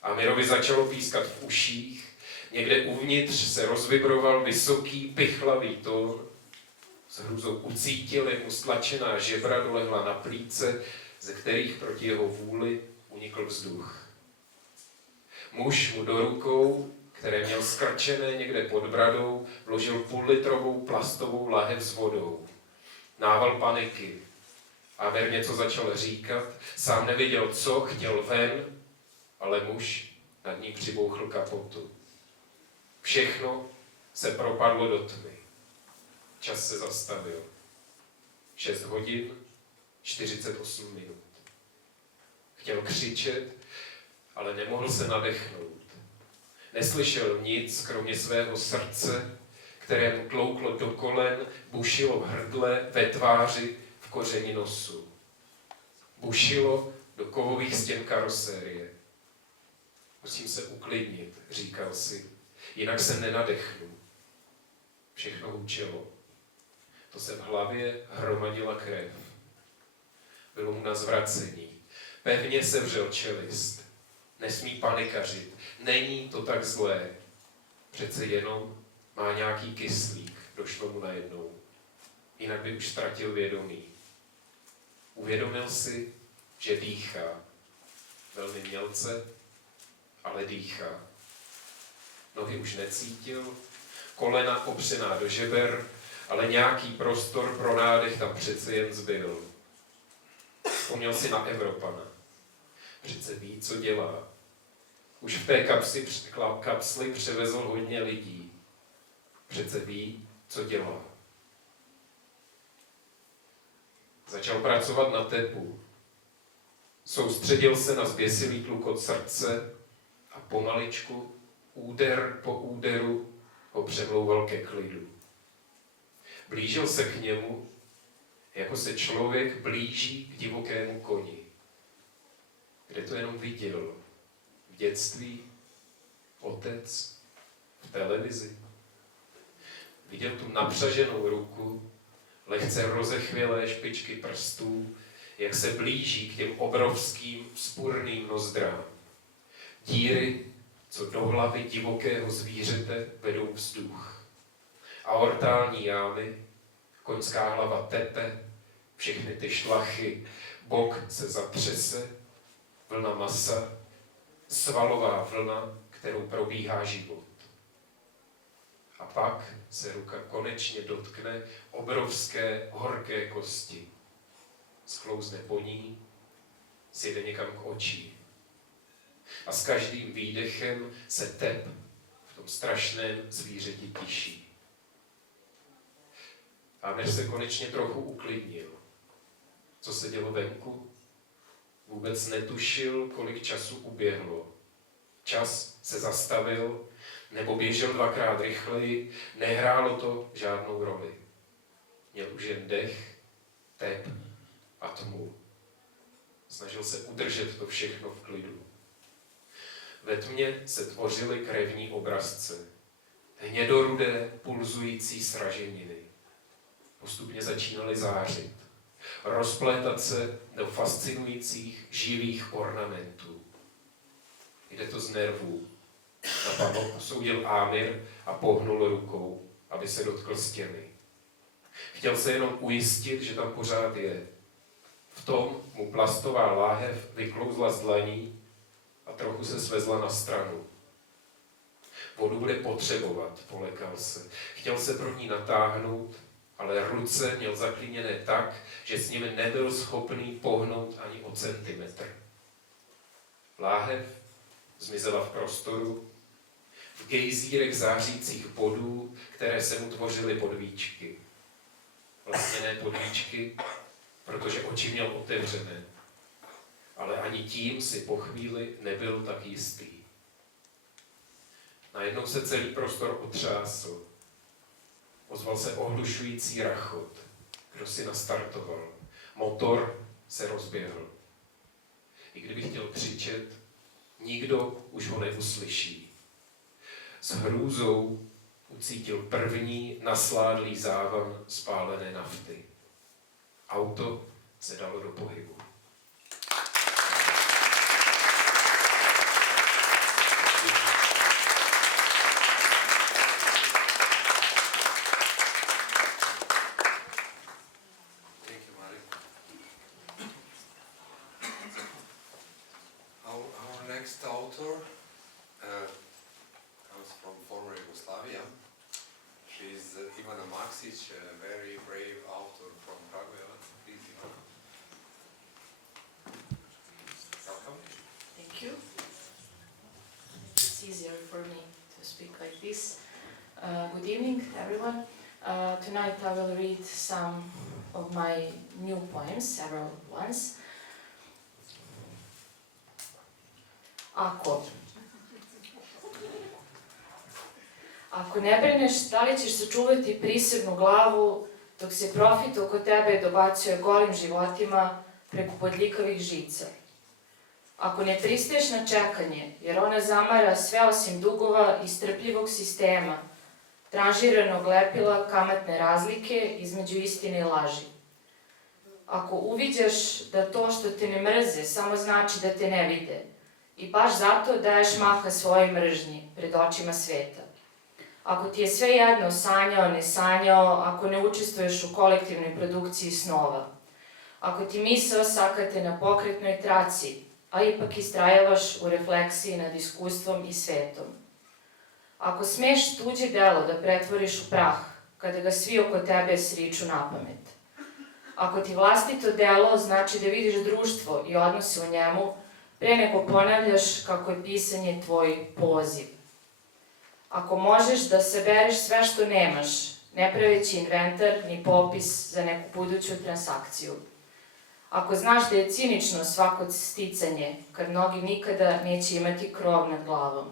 Amirovi začalo pískat v uších, někde uvnitř se rozvibroval vysoký, pichlavý tón. S hrůzou ucítil, jak mu stlačená žebra dolehla na plíce, ze kterých proti jeho vůli unikl vzduch. Muž mu do rukou, které měl skrčené někde pod bradou, vložil půllitrovou plastovou lahev s vodou. Nával paniky. Amir něco začal říkat, sám nevěděl co, chtěl ven, ale muž nad ní přibouchl kapotu. Všechno se propadlo do tmy. Čas se zastavil. 6 hodin, 48 minut. Chtěl křičet, ale nemohl se nadechnout. Neslyšel nic, kromě svého srdce, které mu tlouklo do kolen, bušilo v hrdle, ve tváři, v kořeni nosu. Bušilo do kovových stěn karosérie. Musím se uklidnit, říkal si, jinak se nenadechnu. Všechno hučelo. To se v hlavě hromadila krev. Bylo mu na zvracení. Pevně sevřel čelist. Nesmí panikařit. Není to tak zlé. Přece jenom má nějaký kyslík. Došlo mu najednou. Jinak by už ztratil vědomí. Uvědomil si, že dýchá. Velmi mělce, ale dýchá. Nohy už necítil, kolena opřená do žeber, ale nějaký prostor pro nádech tam přece jen zbyl. Vzpomněl si na Evropana. Přece ví, co dělá. Už v té kapsli převezl hodně lidí. Přece ví, co dělá. Začal pracovat na tepu. Soustředil se na zběsilý tlukot srdce a pomaličku, úder po úderu, ho přemlouval ke klidu. Blížil se k němu, jako se člověk blíží k divokému koni. Kde to jenom viděl? V dětství? Otec? V televizi? Viděl tu napřaženou ruku, lehce rozechvělé špičky prstů, jak se blíží k těm obrovským vzpurným nozdrám. Díry co do hlavy divokého zvířete vedou vzduch. Aortální jámy, koňská hlava tepe, všechny ty šlachy, bok se zatřese, vlna masa, svalová vlna, kterou probíhá život. A pak se ruka konečně dotkne obrovské horké kosti. Sklouzne po ní, sjede někam k očí. A s každým výdechem se tep v tom strašném zvířeti tiší. Amer se konečně trochu uklidnil. Co se dělo venku? Vůbec netušil, kolik času uběhlo. Čas se zastavil, nebo běžel dvakrát rychleji, nehrálo to žádnou roli. Měl už jen dech, tep a tmu. Snažil se udržet to všechno v klidu. Ve tmě se tvořily krevní obrazce, hnědorudé, pulzující sraženiny. Postupně začínaly zářit, rozplétat se do fascinujících živých ornamentů. Jde to z nervů. Napadlo, posoudil Ámir a pohnul rukou, aby se dotkl stěny. Chtěl se jenom ujistit, že tam pořád je. V tom mu plastová láhev vyklouzla z dlaní a trochu se svezla na stranu. Vodu bude potřebovat, polekal se. Chtěl se pro ní natáhnout, ale ruce měl zaklíněné tak, že s nimi nebyl schopný pohnout ani o centimetr. Láhev zmizela v prostoru, v gejzírech zářících bodů, které se mu tvořily podvíčky. Vlastně ne podvíčky, protože oči měl otevřené, ale ani tím si po chvíli nebyl tak jistý. Najednou se celý prostor otřásl. Ozval se ohlušující rachot. Kdo si nastartoval? Motor se rozběhl. I kdyby chtěl křičet, nikdo už ho neuslyší. S hrůzou ucítil první nasládlý závan spálené nafty. Auto se dalo do pohybu. Our next author comes from former Yugoslavia. She's Ivana Maksić, a very brave author from Kragujevac. Please, Ivana. Welcome. Thank you. It's easier for me to speak like this. Good evening, everyone. Tonight I will read some of my new poems, several ones. Ako ne brineš da li ćeš sačuvati prisebnu glavu dok se profit oko tebe dobacuje golim životima preko bodljikavih žica. Ako ne pristaješ na čekanje, jer ona zamara sve osim dugova i strpljivog sistema, tranžiranog lepila kamatne razlike između istine i laži. Ako uviđaš da to što te ne mrze samo znači da te ne vide, i baš zato daješ maha svojoj mržnji pred očima sveta. Ako ti je sve jedno sanjao, ne sanjao, ako ne učestvuješ u kolektivnoj produkciji snova, ako ti misao sakate na pokretnoj traci, a ipak istrajavaš u refleksiji nad iskustvom i svetom. Ako smeš tuđe delo da pretvoriš u prah, kada ga svi oko tebe sriču na pamet. Ako ti vlastito delo znači da vidiš društvo i odnose u njemu, pre nego ponavljaš kako je pisanje tvoj poziv. Ako možeš da sabereš sve što nemaš, ne praveći inventar ni popis za neku buduću transakciju. Ako znaš da je cinično svako sticanje, kad mnogi nikada neće imati krov nad glavom.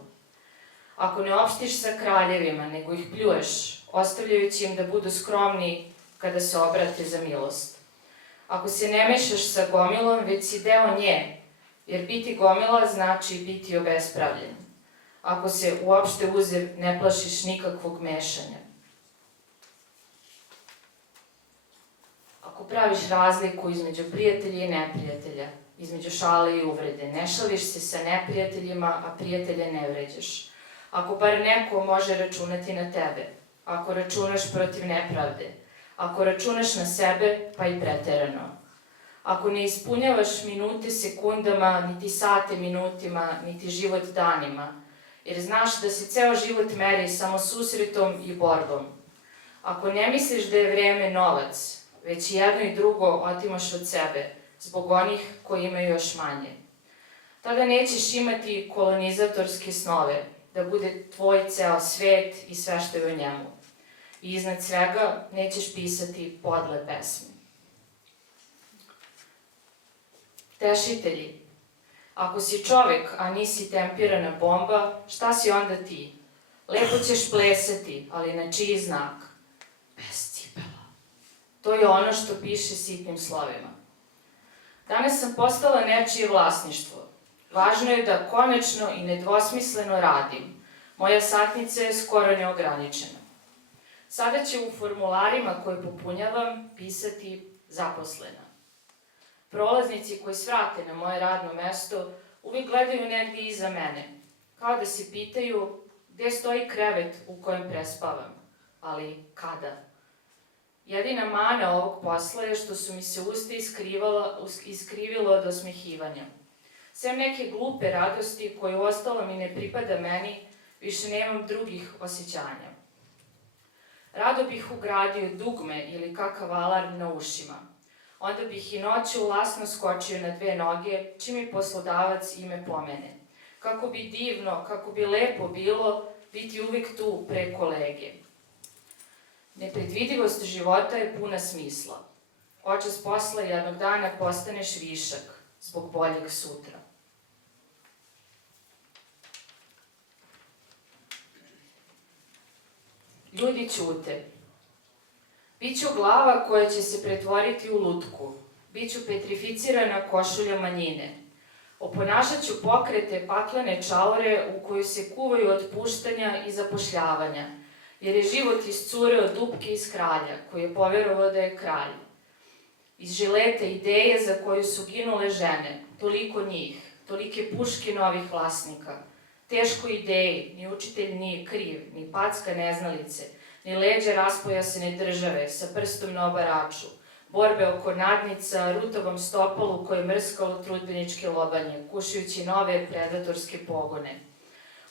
Ako ne opštiš sa kraljevima, nego ih pljuješ, ostavljajući im da budu skromni kada se obrate za milost. Ako se ne mešaš sa gomilom, već si deo nje, jer biti gomila znači biti obespravljen. Ako se uopšte uzev ne plašiš nikakvog mešanja. Ako praviš razliku između prijatelja i neprijatelja, između šale i uvrede. Ne šališ se sa neprijateljima, a prijatelje ne vređaš. Ako bar neko može računati na tebe, ako računaš protiv nepravde, ako računaš na sebe, pa i preterano. Ako ne ispunjavaš minute sekundama, niti sate minutima, niti život danima, jer znaš da se ceo život meri samo susretom i borbom. Ako ne misliš da je vreme novac, već jedno i drugo otimaš od sebe, zbog onih koji imaju još manje. Tada nećeš imati kolonizatorske snove, da bude tvoj ceo svet i sve što je u njemu. I iznad svega nećeš pisati podle pesme. Tešitelji, ako si čovek, a nisi tempirana bomba, šta si onda ti? Lepo ćeš plesati, ali na čiji znak? Bez cipela. To je ono što piše sitnim slovima. Danas sam postala nečije vlasništvo. Važno je da konačno i nedvosmisleno radim. Moja satnica je skoro neograničena. Sada će u formularima koje popunjavam pisati zaposlena. Prolaznici koji svrate na moje radno mesto uvijek gledaju negdje iza mene, kao da se pitaju gdje stoji krevet u kojem prespavam, ali kada? Jedina mana ovog posla je što su mi se usta iskrivilo od osmehivanja. Sem neke glupe radosti koje uostalom i ne pripada meni, više nemam drugih osjećanja. Rado bih ugradio dugme ili kakav alarm na ušima. Onda bih i noću lasno skočio na dve noge, čim mi poslodavac ime pomene. Kako bi divno, kako bi lepo bilo biti uvijek tu pre kolege. Nepredvidivost života je puna smisla. Očas posla jednog dana postaneš višak zbog boljeg sutra. Ljudi ćute. Biću glava koja će se pretvoriti u lutku. Biću petrificirana košulja manjine. Oponašat ću pokrete paklene čaure u koju se kuvaju otpuštanja i zapošljavanja, jer je život iscureo dupke iz kralja, koji je poverovao da je kralj. Iz žilete ideje za koju su ginule žene, toliko njih, tolike puške novih vlasnika. Teško ideji, ni učitelj nije kriv, ni packa neznalice, ni leđa raspojasene države sa prstom na obaraču, borbe oko nadnica, rutovom stopalu koje je mrskalo trudbeničke lobanje, kušajući nove predatorske pogone.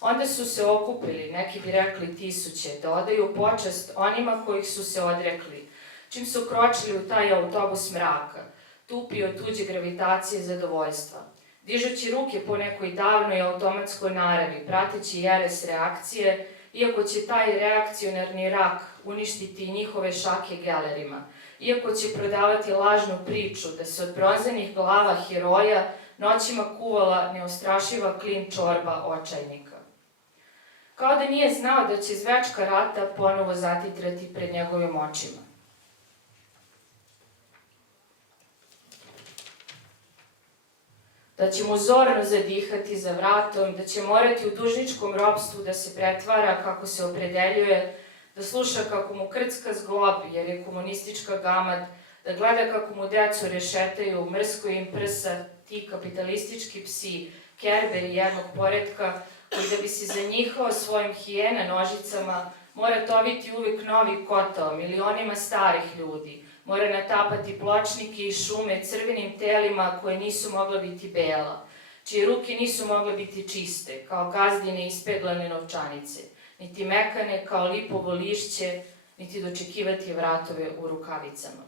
Onda su se okupili, neki bi rekli tisuće, da odaju počast onima kojih su se odrekli, čim su kročili u taj autobus mraka, tupi od tuđe gravitacije i zadovoljstva. Dižući ruke po nekoj davnoj automatskoj naravi, prateći jeres reakcije, iako će taj reakcionarni rak uništiti njihove šake gelerima, iako će prodavati lažnu priču da se od bronzanih glava heroja noćima kuvala neustrašiva klin čorba očajnika. Kao da nije znao da će zvečka rata ponovo zatitrati pred njegovim očima. Da će mu zorno zadihati za vratom, da će morati u dužničkom ropstvu da se pretvara kako se opredeljuje, da sluša kako mu krcka zglob, jer je komunistička gamad, da gleda kako mu decu rešetaju, mrsko im prsa, ti kapitalistički psi, kerberi jednog poretka, koji da bi se zanjihao svojim hijena nožicama, mora toviti uvijek novi kotao, milionima starih ljudi, mora natapati pločnike i šume crvenim telima koje nisu mogle biti bela, čije ruke nisu mogle biti čiste, kao gazdine ispeglane novčanice, niti mekane kao lipovo lišće, niti dočekivati vratove u rukavicama.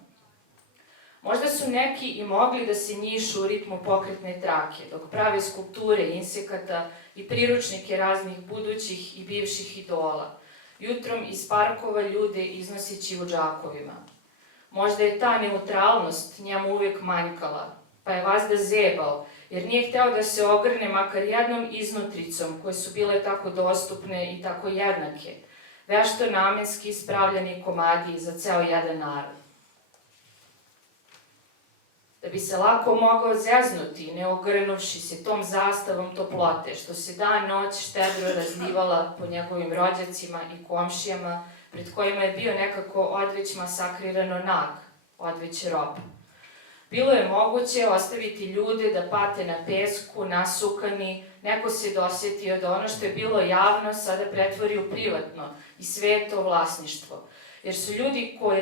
Možda su neki i mogli da se njišu u ritmu pokretne trake, dok prave skulpture insekata i priručnike raznih budućih i bivših idola, jutrom iz parkova ljude iznoseći u džakovima. Možda je ta neutralnost njemu uvijek manjkala, pa je vazda zebao, jer nije hteo da se ogrne makar jednom iznutricom koje su bile tako dostupne i tako jednake, vešto namenski ispravljeni komadi za ceo jedan narod. Da bi se lako mogao zeznuti, ne ogrnuvši se tom zastavom toplote, što se dan noć štedro razlivala po njegovim rođacima i komšijama, pred kojima je bio nekako odveć masakrirano nag, odveć rob. Bilo je moguće ostaviti ljude da pate na pesku, nasukani, neko se dosjetio da ono što je bilo javno sada pretvori u privatno i sveto vlasništvo. Jer su ljudi koji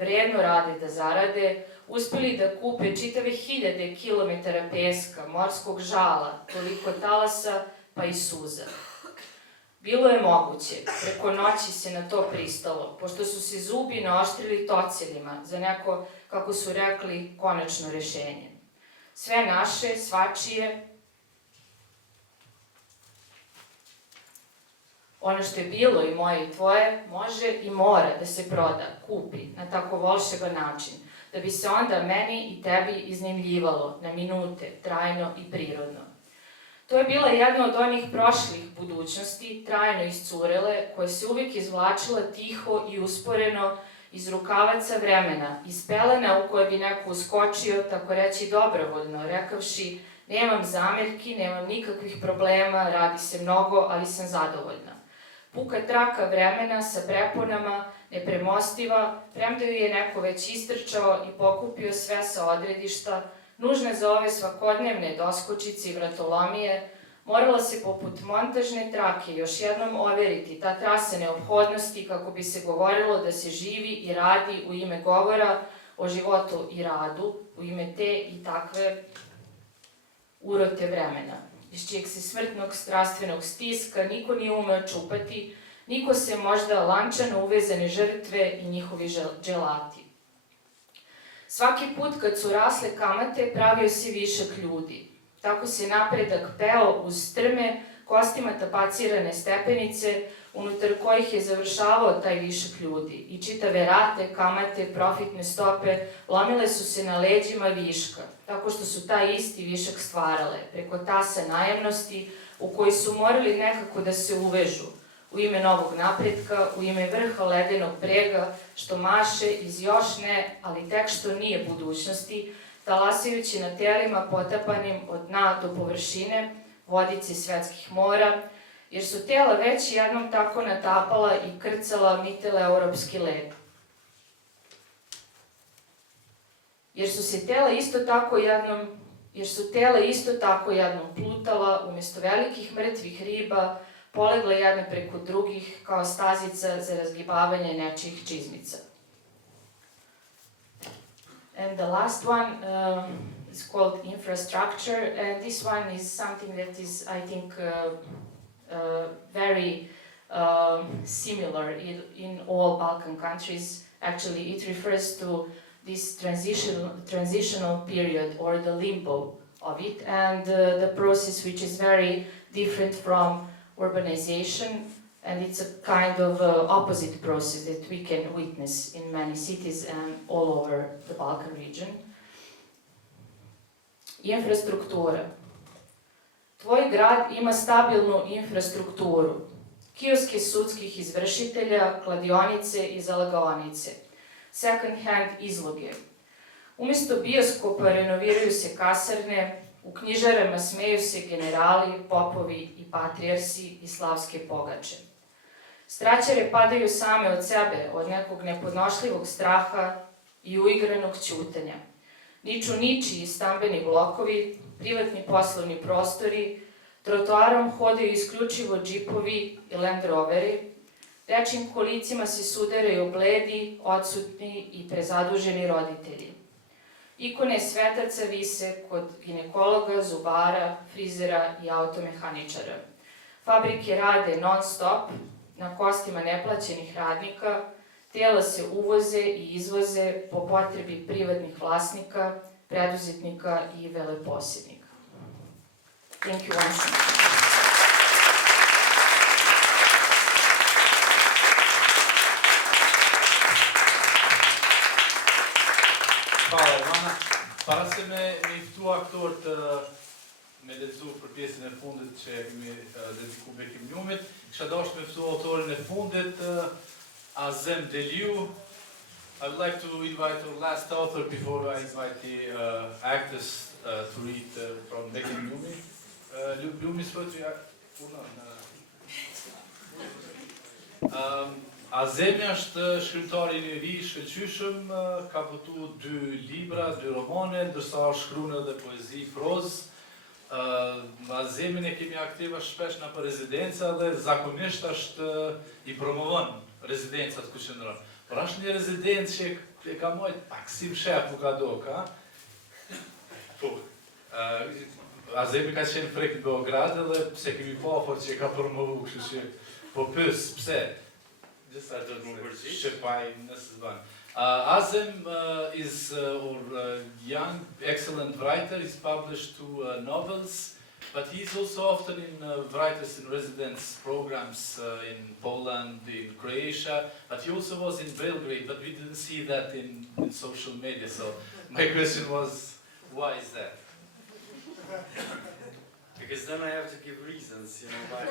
vredno rade da zarade, uspeli da kupe čitave 1000 kilometara peska, morskog žala, toliko talasa pa i suza. Bilo je moguće, preko noći se na to pristalo, pošto su se zubi naoštrili tociljima za neko, kako su rekli, konačno rešenje. Sve naše, svačije, ono što je bilo i moje i tvoje, može i mora da se proda, kupi na tako volšeban način, da bi se onda meni i tebi iznajmljivalo na minute, trajno i prirodno. To je bila jedna od onih prošlih budućnosti, trajno iscurele, koje se uvijek izvlačila tiho i usporeno iz rukavaca vremena, iz pelena u koje bi neko uskočio, tako reći dobrovoljno, rekavši nemam zamerki, nemam nikakvih problema, radi se mnogo, ali sam zadovoljna. Puka traka vremena sa preponama, nepremostiva, premda ju je neko već istrčao i pokupio sve sa odredišta, nužne za ove svakodnevne doskočice i vratolomije, morala se poput montažne trake još jednom overiti ta trasa neophodnosti kako bi se govorilo da se živi i radi u ime govora o životu i radu, u ime te i takve urote vremena, iz čijeg se smrtnog strastvenog stiska niko nije umeo čupati, niko se možda lančano uvezane žrtve i njihovi dželati. Svaki put kad su rasle kamate, pravio se višak ljudi. Tako se napredak peo uz strme, kostima tapacirane stepenice, unutar kojih je završavao taj višak ljudi. I čitave rate, kamate, profitne stope lomile su se na leđima viška, tako što su taj isti višak stvarale, preko tasa najemnosti, u koji su morali nekako da se uvežu, u ime novog napretka, u ime vrha ledenog brega, što maše iz još ne, ali tek što nije budućnosti, talasajući na telima potapanim od dna do površine, vodice svetskih mora, jer su tela već jednom tako natapala i krcala mitele europski led. Jer su tela isto tako jednom plutala, umjesto velikih mrtvih riba, polegle jedne preko drugih kao stazica za razgibavanje nečijih čizmica. And the last one is called infrastructure, and this one is something that is, I think, very similar in all Balkan countries. Actually, it refers to this transitional period or the limbo of it, and the process which is very different from urbanization, and it's a kind of opposite process that we can witness in many cities and all over the Balkan region. Infrastruktura. Tvoj grad ima stabilnu infrastrukturu, kioske sudskih izvršitelja, kladionice i zalagaonice, second hand izloge. Umjesto bioskopa renoviraju se kasarne, u knjižarama smeju se generali, popovi i patrijarsi i slavske pogače. Straćare padaju same od sebe, od nekog nepodnošljivog straha i uigranog ćutanja. Niču ničiji stambeni blokovi, privatni poslovni prostori, trotoarom hodaju isključivo džipovi i Land Roveri, dečjim kolicima se sudaraju bledi, odsutni i prezaduženi roditelji. Ikone svetaca vise kod ginekologa, zubara, frizera i automehaničara. Fabrike rade non stop, na kostima neplaćenih radnika, tela se uvoze i izvoze po potrebi privatnih vlasnika, preduzetnika i veleposjednika. Thank you once again. Hvala Ivana. Para se me tu aktor me lezu për pjesën e fundit që kemi dediku Bekim Lumit. Kisha dashur me ftu autorin e fundit, Azem Deliu. I would like to invite our last author before I invite the actors to read from Bekim Lumi. Lumi's poetry. Azemi është shkrimtari i ri, shkëlqyshëm, ka botu 2 libra, 2 romane, ndërsa shkruan edhe poezi, prozë. Azemin e kemi aktiva shpesh në për rezidenca dhe zakonisht është i promovon rezidencat ku qëndron. Por është një rezidencë që e ka mojt pak si mshep u ka do, ka? Po. Azemi ka qenë frek në Beograd dhe pse kemi pafor që e ka promovu, kështu që po pës, pse? Gjitha të më përgjith? Shqipaj nësë zbanë. Azem is a young, excellent writer. He's published 2 novels, but he's also often in writers in residence programs in Poland, in Croatia, but he also was in Belgrade, but we didn't see that in social media. So my question was, why is that? Because then I have to give reasons, you know. Why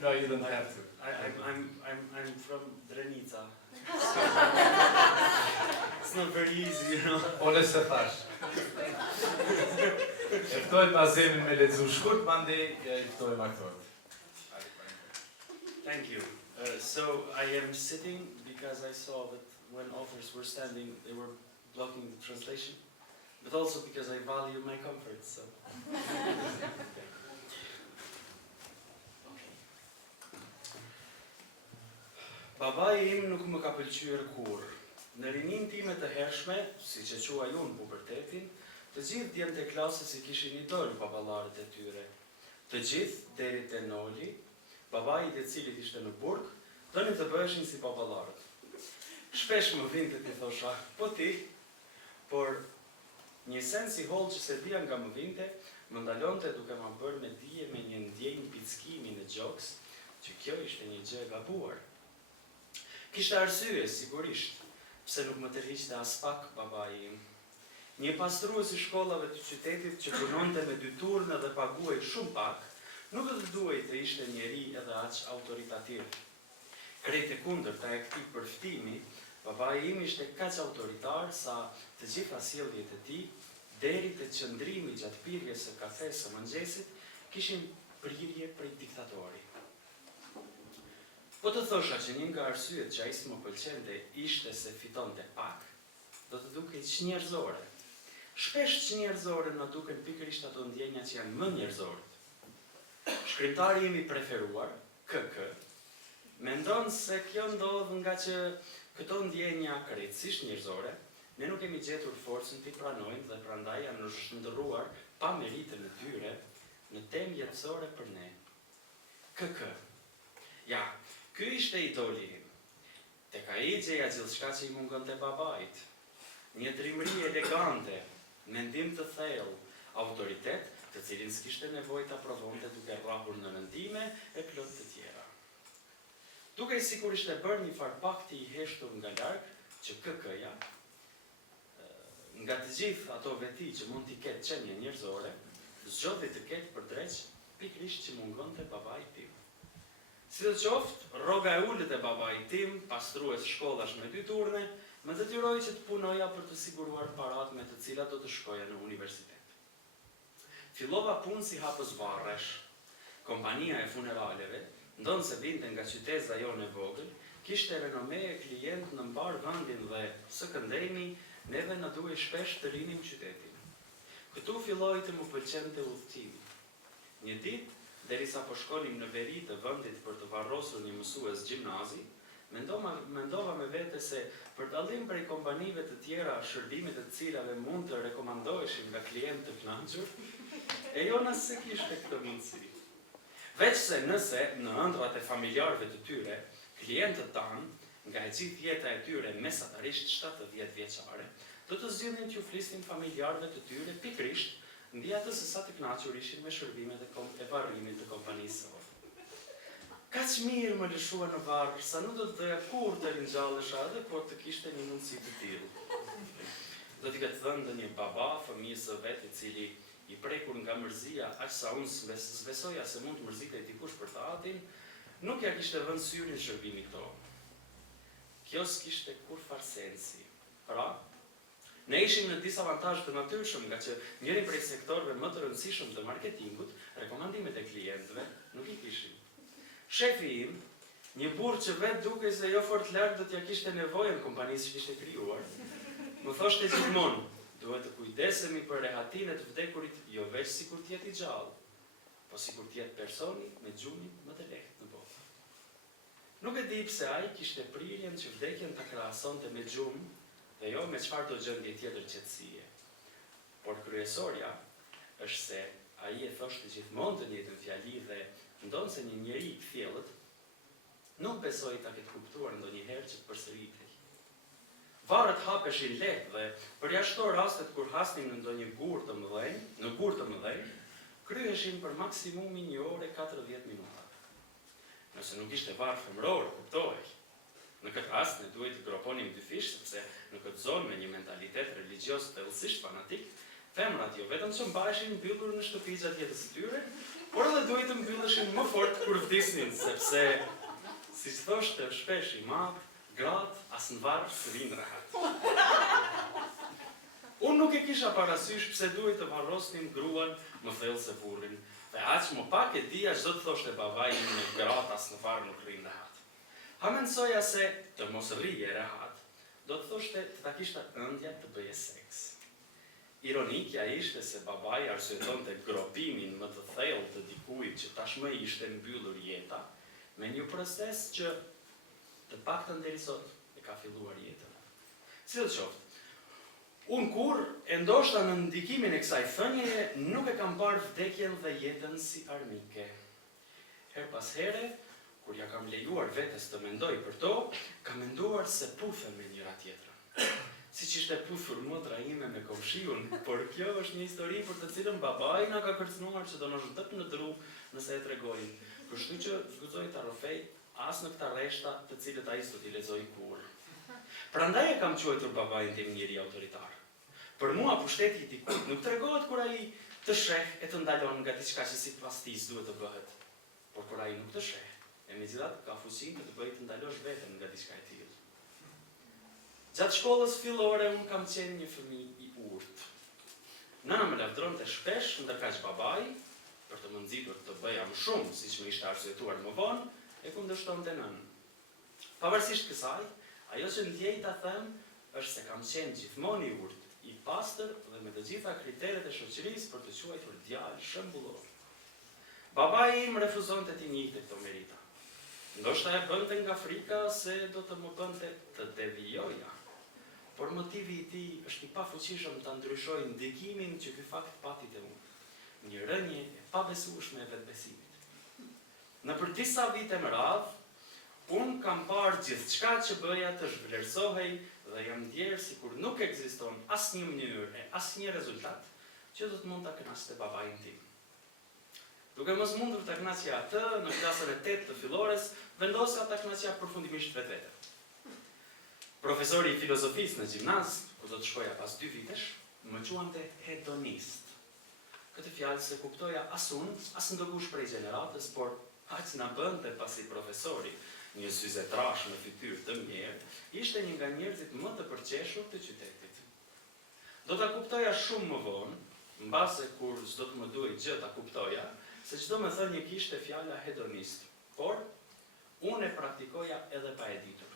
No, you don't have to. I'm from Drenica. It's not very easy, you know. Ole se thash. E ftojmë Azemin me lexu shkurt, mandej e ftojmë aktorët. Thank you. So I am sitting because I saw that when authors were standing, they were blocking the translation, but also because I value my comfort. So. Babai im nuk më ka pëlqyer kur. Në rinin time të hershme, siç e quaj unë pubertetin, të gjithë djemtë e klasës I kishin idol baballarët e tyre. Të gjithë deri te Noli, babai I cilit ishte në burg, donin të bëheshin si baballarët. Shpesh më vinte të thosha, po ti, por një sens I holl që se dija nga më vinte, më ndalonte duke ma bërë me dije me një ndjenjë pickimi në gjoks, që kjo ishte një gjë e gabuar. Kishte arsye, sigurisht, pse nuk më tërhiqte as pak babai im. Një pastrues I shkollave të qytetit që punonte me 2 turne dhe paguaj shumë pak, nuk do të duhej të ishte njeri edhe aq autoritativ. Krejt e kundërta e këtij përftimi, babai im ishte kaq autoritar sa të gjitha sjelljet e tij, deri te qëndrimi gjatë pirjes së kafes së mëngjesit, kishin prirje prej diktatori. Po të thosha që një nga arsyet që ai s'më pëlqente ishte se fitonte pak, do të dukej çnjerëzore. Shpesh çnjerëzore na duken pikërisht ato ndjenja që janë më njerëzore. Shkrimtari im I preferuar, KK, mendon se kjo ndodh nga që këto ndjenja krejtësisht njerëzore, ne nuk kemi gjetur forcën t'i pranojmë dhe prandaj janë shndërruar pa meritën e tyre në temë jetësore për ne. KK. Ja, ky ishte idoli im. Tek ai gjeja gjithçka që I mungonte babait. Një trimëri elegante, mendim të thellë, autoritet, të cilin s'kishte nevojë ta provonte duke rrahur në mendime e plot të tjera. Dukej sikur ishte bërë një farpakti I heshtur nga larg që KK-ja, nga të gjithë ato veti që mund t'i ketë qenie njerëzore, zgjodhi të ketë përdreq pikërisht që mungonte babai tim. Si të qoftë, rroga e ulët e babai tim, pastrues shkollash me 2 turne, më detyroi që të punoja për të siguruar parat me të cilat do të shkoja në universitet. Fillova punë si hapëzbarresh. Kompania e funeraleve, ndonë se vinte nga qyteza jonë e vogël, kishte renome e klient në mbar vendin dhe së këndemi, neve na duhej shpesh të rinim qytetin. Këtu filloi të më pëlqente udhëtimi. Një ditë, derisa po shkonim në veri të vendit për të varrosur një mësues gjimnazi, mendova me vete se për dallim prej kompanive të tjera shërbimet të cilave mund të rekomandoheshin nga klient të kënaqur, e jona se kishte këtë mundësi. Veç se nëse në ëndrat e familjarëve të tyre, klientët tanë, nga e gjithë jeta e tyre mesatarisht 70 vjeçare, do të zgjidhnin t'ju flisnin familjarëve të tyre pikërisht mbi atë se sa të kënaqur ishin me shërbimet e varrimit të kompanisë. Kaq mirë më lëshua në varr, sa nuk do të doja kur të ringjallesha edhe kur të kishte një mundësi të tillë. Do t'i ketë thënë ndonjë baba fëmijës së vet I cili I prekur nga mërzia, aq sa unë s'besoja se mund të mërzitej dikush për të atin, nuk ja kishte vënë syrin shërbimit këto. Kjo s'kishte kur farsensi. Pra, ne ishim në disavantazh të natyrshëm nga që njëri prej sektorëve më të rëndësishëm të marketingut, rekomandimet e klientëve nuk I kishin. Shefi im, Një burr që vetë dukej se jo fort larg do t'ja kishte nevojën kompanisë që ishte krijuar. Më thoshte gjithmonë, duhet të kujdesemi për rehatinë e të vdekurit jo veç sikur t'jetë I gjallë, po sikur t'jetë personi me gjumin më të lehtë në botë. Nuk e di pse ai kishte prirjen që vdekjen ta krahasonte me gjumë dhe jo me çfarë do gjendje tjetër qetësie. Por kryesorja është se ai e thoshte gjithmonë të njëjtën fjali dhe ndonse një njeri I kthjellët nuk besoi ta ketë kuptuar ndonjëherë që të përsëritej. Varret hapeshin lehtë dhe përjashto rastet kur hasnin në ndonjë gur të mëdhenj, kryheshin për maksimumin 1 orë e 40 minuta. Nëse nuk ishte varr femror, kuptohej. Në këtë rast ne duhet të groponim dyfish sepse në këtë zonë me një mentalitet religjioz thellësisht fanatik, femrat jo vetëm që mbaheshin mbyllur në shtëpi gjatë jetës së tyre, por edhe duhet të mbylleshin më fort kur vdisnin, sepse siç thoshte shpesh I madh, gratë as në varr s'rin rehat. Unë nuk e kisha parasysh pse duhet të varrosnin gruan më thellë se burrin, dhe aq më pak e dija çdo të thoshte babai im me gratë as në varr nuk rin rehat. Ha mensoja se të mos rrije rehat, do të thoshte të ta kishte ëndja të bëje seks. Ironikja ishte se babai arsyetonte gropimin më të thellë të dikujt që tashmë ishte mbyllur jeta, me një proces që të paktën deri sot e ka filluar jetën. Sidoqoftë, unë kur e ndoshta në ndikimin e kësaj thënieje nuk e kam parë vdekjen dhe jetën si armike. Her pas here, kur ja kam lejuar vetes të mendoj për to, kam menduar se puthem me njëra tjetrën. Siç ishte puthur motra ime me komshiun, por kjo është një histori për të cilën babai na ka kërcënuar që do na zhdep në dru nëse e tregojmë. Kështu që zguxoj ta rrofej as në këta rreshta të cilët ai s'do t'i lexoj kurrë. Prandaj e kam quajtur babain tim njeri autoritar. Për mua pushteti I dikujt nuk tregohet kur ai të sheh e të ndalon nga diçka që sipas tij duhet të bëhet, por kur ai nuk të sheh, e megjithatë ka fuqinë të bëjë të ndalosh veten nga diçka e tillë. Gjatë shkollës fillore unë kam qenë një fëmijë I urtë. Nëna më lavdronte shpesh ndërkaq babai, për të më nxitur të bëja më shumë, siç më ishte arsyetuar më vonë, e kundërshtonte nënën. Pavarësisht kësaj, ajo që ndjej ta them është se kam qenë gjithmonë I urtë, I pastër dhe me të gjitha kriteret e shoqërisë për të quajtur djalë shembullor. Babai im refuzonte t'i njihte këto merita. Ndoshta e bënte nga frika se do të më bënte të devijoja, por motivi I tij është I pafuqishëm ta ndryshojë ndikimin që ky fakt pati te unë. Një rënje e pabesueshme e vetbesimit. Nëpër disa vite më radh, unë kam parë gjithçka që bëja të zhvlerësohej dhe jam ndjerë sikur nuk ekziston asnjë mënyrë e asnjë rezultat që do të mund ta kënaqte babain tim. Duke mos mundur ta kënaqja atë në klasën e 8 të fillores, vendosa ta kënaqja përfundimisht vetvete. Profesori I filozofisë në gjimnaz, ku do të shkoja pas 2 vitesh, më quante hedonist. Këtë fjalë se kuptoja as unë, as ndokush prej gjeneratës, por aq na bënte pasi profesori, një syzetrash me fytyrë të mirë, ishte një nga njerëzit më të përqeshur të qytetit. Do ta kuptoja shumë më vonë, mbase kur s'do të më duhej gjë ta kuptoja, se çdo më thënie kishte fjala hedonist, por unë e praktikoja edhe pa e ditur.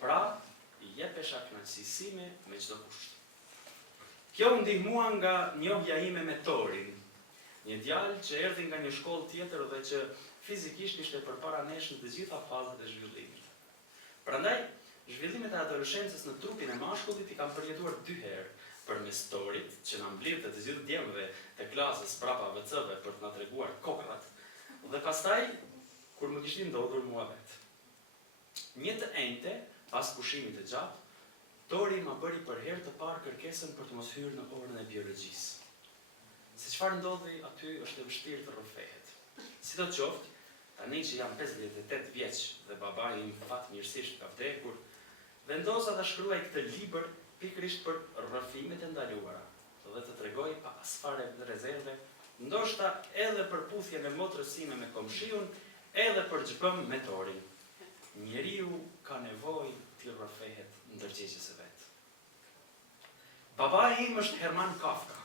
Pra, I jepesha kënaqësisime me çdo kusht. Kjo u ndihmua nga njohja ime me Torin, një djalë që erdhi nga një shkollë tjetër dhe që fizikisht ishte përpara nesh në të gjitha fazat e zhvillimit. Prandaj, zhvillimet e adoleshencës në trupin e mashkullit I kam përjetuar 2 herë, përmes Torit, që na mblidhte të gjithë djemve të klasës brapa WC-ve për të na treguar kokrat, dhe pastaj kur më kishte ndodhur mua vet. Një të enjte, pas pushimit të gjatë, Tori ma bëri për herë të parë kërkesën për të mos hyrë në orën e biologjisë. Se çfarë ndodhi aty është e vështirë të rrëfehet. Sidoqoftë, tani që jam 58 vjeç dhe babai im fatmirësisht ka vdekur, vendosa ta shkruaj këtë libër pikërisht për rrëfimet e ndaluara dhe të tregoj pa asfare rezerve, ndoshta edhe për puthjen e motrës sime me komshiun, edhe për xhpëm me Torin. Njeriu ka nevojë të rrëfehet ndërgjegjës së vet. Babai im është Herman Kafka.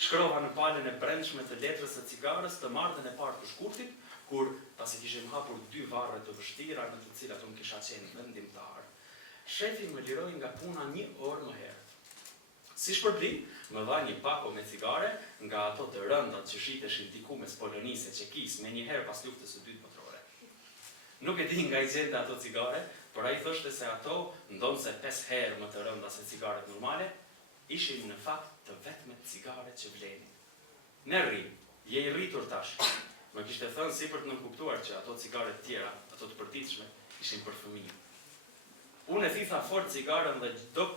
Shkrova në palën e brendshme të letrës së cigarës të martën e parë të shkurtit, kur pasi kishim hapur 2 varre të vështira në të cilat unë kisha qenë vendimtar, shefi më liroi nga puna 1 orë më herët. Si shpërblim, më dha një pako me cigare nga ato të rëndat që shiteshin diku mes Polonisë e Çekisë me njëherë pas luftës së dytë botërore. Nuk e di nga i gjente ato cigare, por ai thoshte se ato, ndonse 5 herë më të rënda se cigaret normale, ishin në fakt të vetmet cigare që vlenin. Ne rrim, je i rritur tash. Më kishte thënë si për të nënkuptuar që ato cigaret tjera, ato të përditshme, ishin për fëmijë. Unë e thitha fort cigaren dhe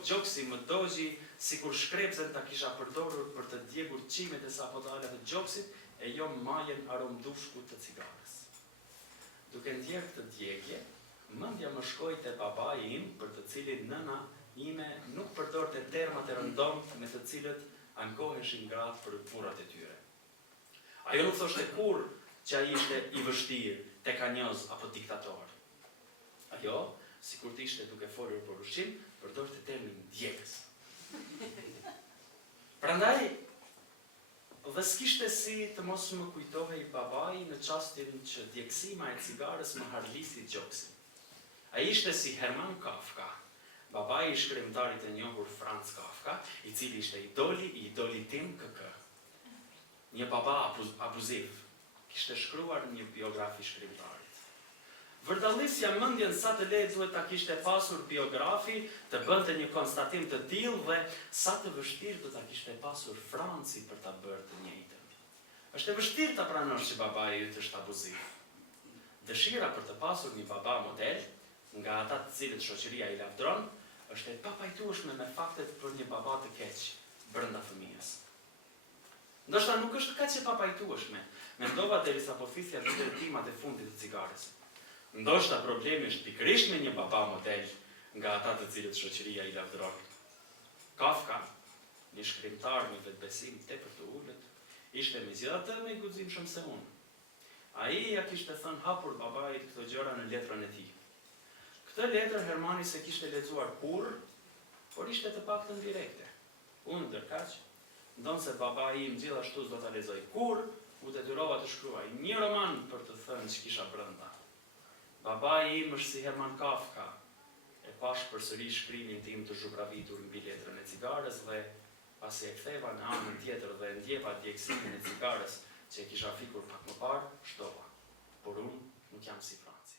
gjoksi më dogji sikur shkrepsen ta kisha përdorur për të djegur qimet e sapodale të gjoksit e jo majen aromdushku të cigares. Duke ndjerë këtë djegje, mendja më shkoi te babai im për të cilin nëna ime nuk përdorte termat e rëndomtë me të cilët ankoheshin gratë për burrat e tyre. Ajo nuk thoshte kurrë që ai ishte i vështirë, tekanjoz apo diktator. Ajo, sikur të ishte duke folur për ushqim, përdorte termin djegës. Prandaj, dhe s'kishte si të mos më kujtohej babai në çastin që djegësima e cigares më harlisi gjoksin. Ai ishte si Herman Kafka, babai i shkrimtarit e njohur Franz Kafka, i cili ishte idoli tim KK. Një baba abuziv, kishte shkruar një biografi shkrimtarit. Vërdallisja mendjen sa të lehtë duhet ta kishte pasur biografi të bënte një konstatim të tillë dhe sa të vështirë do ta kishte pasur Franci për ta bërë të njëjtën. Është e vështirë ta pranosh që babai yt është abuziv. Dëshira për të pasur një baba model, nga ata të cilët shoqëria i lavdron, është e papajtueshme me faktet për një baba të keq brenda fëmijës. Ndoshta nuk është kaq e papajtueshme, mendova derisa po fisja dy drejtimat e fundit të cigares. Ndoshta problemi është pikërisht me një baba model nga ata të cilët shoqëria i lavdron. Kafka, një shkrimtar me vetbesim tepër të ulët, ishte megjithatë më i guximshëm se unë. Ai ja kishte thënë hapur babait këto gjëra në letrën e tij. Këtë letër Hermani se kishte lexuar kurrë, por ishte të paktën direkte. Unë ndërkaq, ndonse babai im gjithashtu s'do ta lexoj kurrë, u detyrova të shkruaj një roman për të thënë ç'kisha brenda. Babai im është si Herman Kafka, e pash përsëri shkrimin tim të zhubravitur mbi letrën e cigares dhe pasi e ktheva në anën tjetër dhe ndjeva djegësimin e cigares që e kisha fikur pak më parë, shtova. Por unë nuk jam si Franci.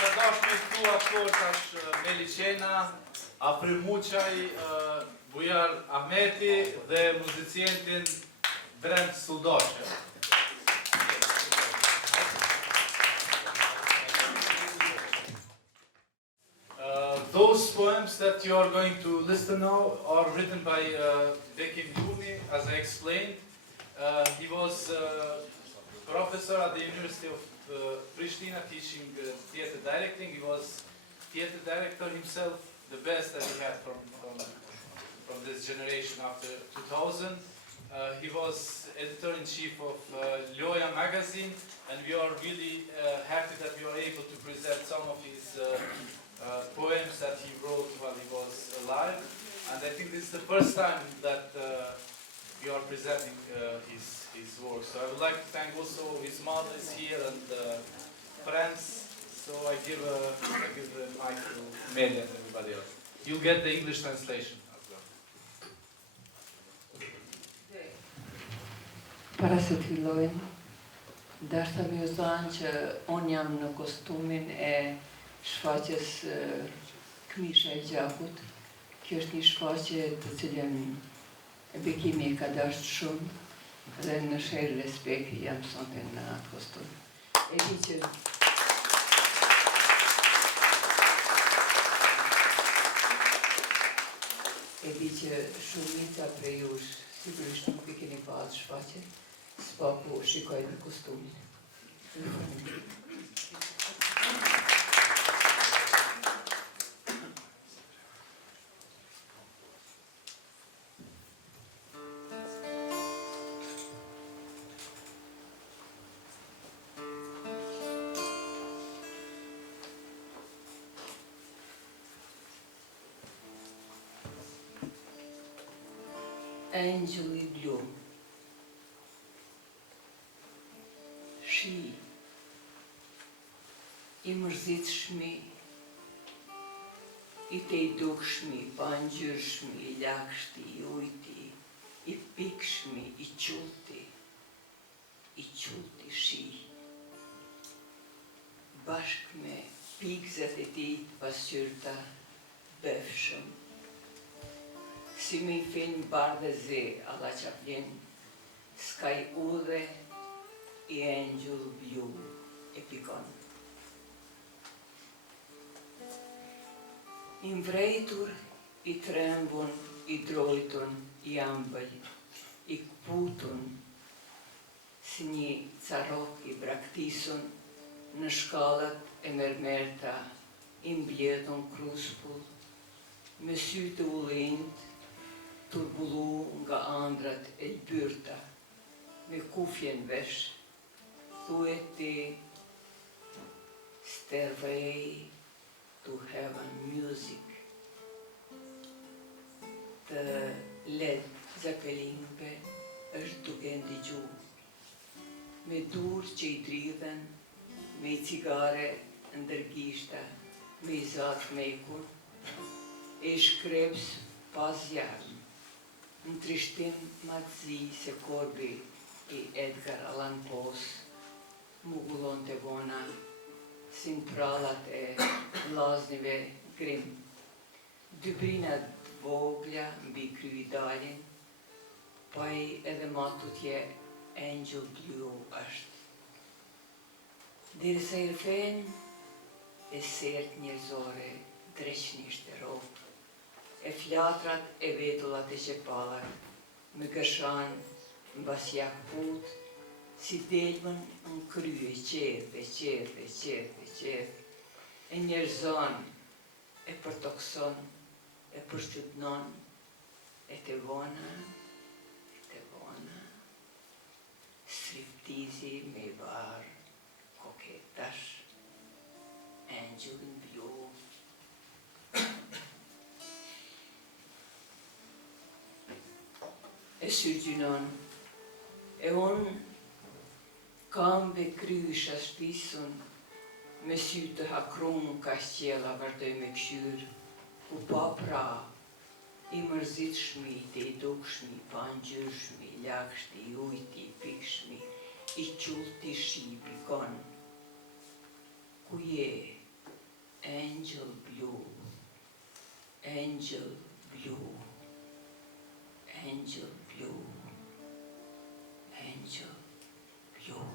Që dash me këtu aktor tash Qena, Afrim Muçaj, Bujar Ahmeti dhe muzicientin Brend Sudoqe. Those poems that you are going to listen now are written by Bekim Lumi, as I explained. He was professor at the University of Pristina teaching theater directing. He was theater director himself, the best that we had from this generation after 2000. He was editor-in-chief of Ljoja magazine, and we are really happy that we are able to present some of his poems that he wrote while he was alive. And I think this is the first time that we are presenting his work. So I would like to thank also his mother is here and friends. So I give the mic to Meli and everybody else. You'll get the English translation as well. Para se të fillojmë, dashta më ju thonë që unë jam në kostumin e shfaqjes Këmisha e Gjakut. Kjo është një shfaqje të cilën Bekimi e ka dashur shumë dhe në sherë respekti jam sonte në atë kostum. E di që shumica prej jush sigurisht nuk i keni pa atë shfaqje, s'pa po shikoj në kostumin. Angjëlli blu. Shi I mërzitshmi, I te I dukshmi, pa ngjyrshmi, I lakshti, I ujti, I pikshmi, I qulti shi. Bashk me pikzet e tij pasqyrta, befshëm, si me I fin bardhe ze alla qaplin, s'ka I udhe I angjull blu e pikon. I mvrejtur, I trembun, I drojtun, I ambël, I kputun, si një carok I braktisun, në shkallët e mermerta, I mbledhun kruspull, me sytë ullinjt, turbullu nga andrat e lbyrta, me kufjen vesh, thueti stairway to heaven music. Të Led Zeppelinëve është duke ndigju, me dur që I dridhen, me I cigare ndërgishta, me I zatë mekun, e shkreps pas jarëm, në trishtim matëzi se korbi I Edgar Allan Poe's mugullon të vona, si në prallat e vllaznive Grimm. Dy brinat vogla mbi kryi dalin, pa I edhe matutje Angel Blue është. Derisa Irfen e sert njerëzore dreqnisht e ropë, e flatrat e vetullat e qepallar, me gërshan mbas jakput, si delmën në krye, qefe, e njerëzon, e përtokson, e përshqytnon, e të vona, striptizi me I bar, koketash, angjëllin blu. E syrgjynon, e unë kam ve krysha shpisun, me sy të hakrun ka qjela vazhdoj me këshyr, ku pa pra, I mërzitshmi, te I dukshmi, pa ngjyrshmi, lakshti, I ujti, I pikshmi, I qulti shi pikon. Ku je, Angel Blue, Angel Blue, Angel Blue, Angel Blue.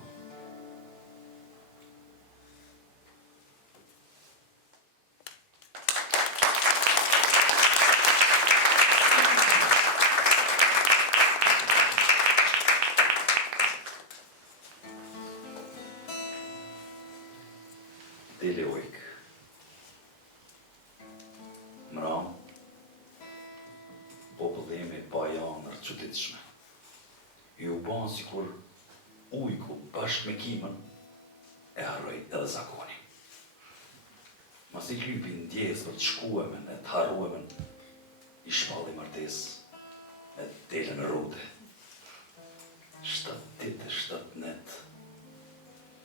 Deliu. Mram, popullimi pa janër çuditshme. Ju ban sikur ujku bashkë me kimën e harroj edhe zakonin. Mas I lypi ndjesë të shkuemen e të harruemen, I shpalli martes e dele në rrute. 7 ditë, 7 net,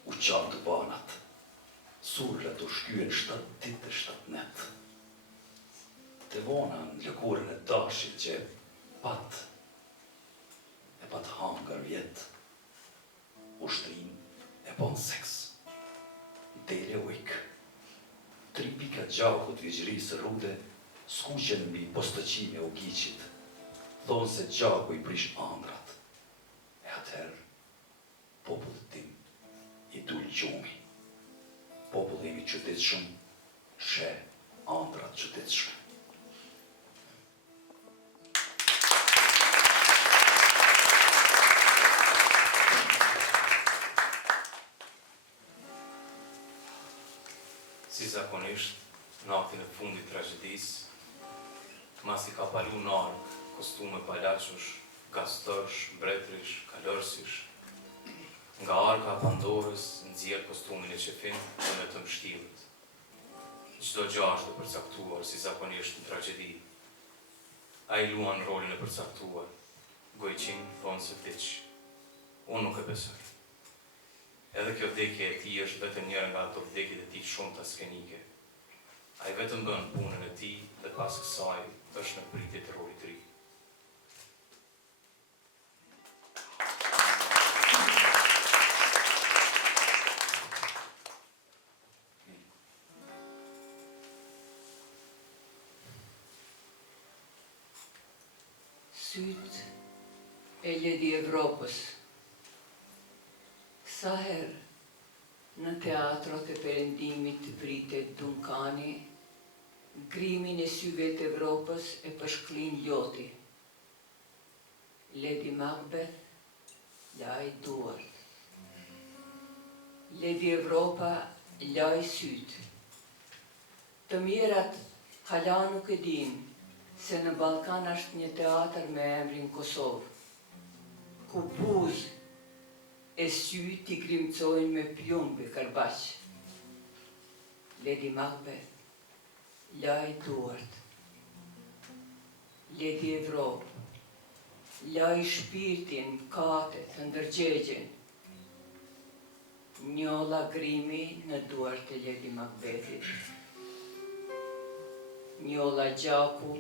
u qartë banat, surlet u shkyen 7 ditë, 7 net. Të vona në lëkurën e dashit që pat hangar vjet, ushtrim e pan seks. Deliu. 3 pika gjakut vigjërisë rrute skuqen mbi postëqime u giqit, thonë se gjaku I prish andrat. E atëherë, popullit tim I dul gjumi. Populli I çuditshëm she andrat çuditshme. Si zakonisht, natën e fundit tragjedisë, masi ka palu në ark, kostume palaqush, gastërsh, mbretërish, kalërsish, nga arka Pandorës nxjerr kostumin e qefin dhe me të mështillit. Çdo gjë është e përcaktuar si zakonisht në tragjedi. Ai luan rolin e përcaktuar, gojqin thonë se vdiq. Unë nuk e besoj. Edhe kjo vdekje e tij është vetëm njëra nga ato vdekjet e tij shumëta skenike. Ai vetëm bën punën e tij dhe pas kësaj është në pritje të rolit të ri. Syt e Ledi Evropës. Sa herë në teatrot e perëndimit të pritet Dunkani, grimin e syve të Evropës e përshklin Joti. Ledi Macbeth laj duart. Ledi Evropa laj syt. Të mirat hala nuk e din se në Ballkan është një teatr me emrin Kosovë, ku buzë e syt i grimcojnë me plumb e kërbaq. Ledi Macbeth, laj duart. Ledi Evropë, laj shpirtin, katet, ndërgjegjen. Njolla grimi në duart e Ledi Macbethit. Njolla gjaku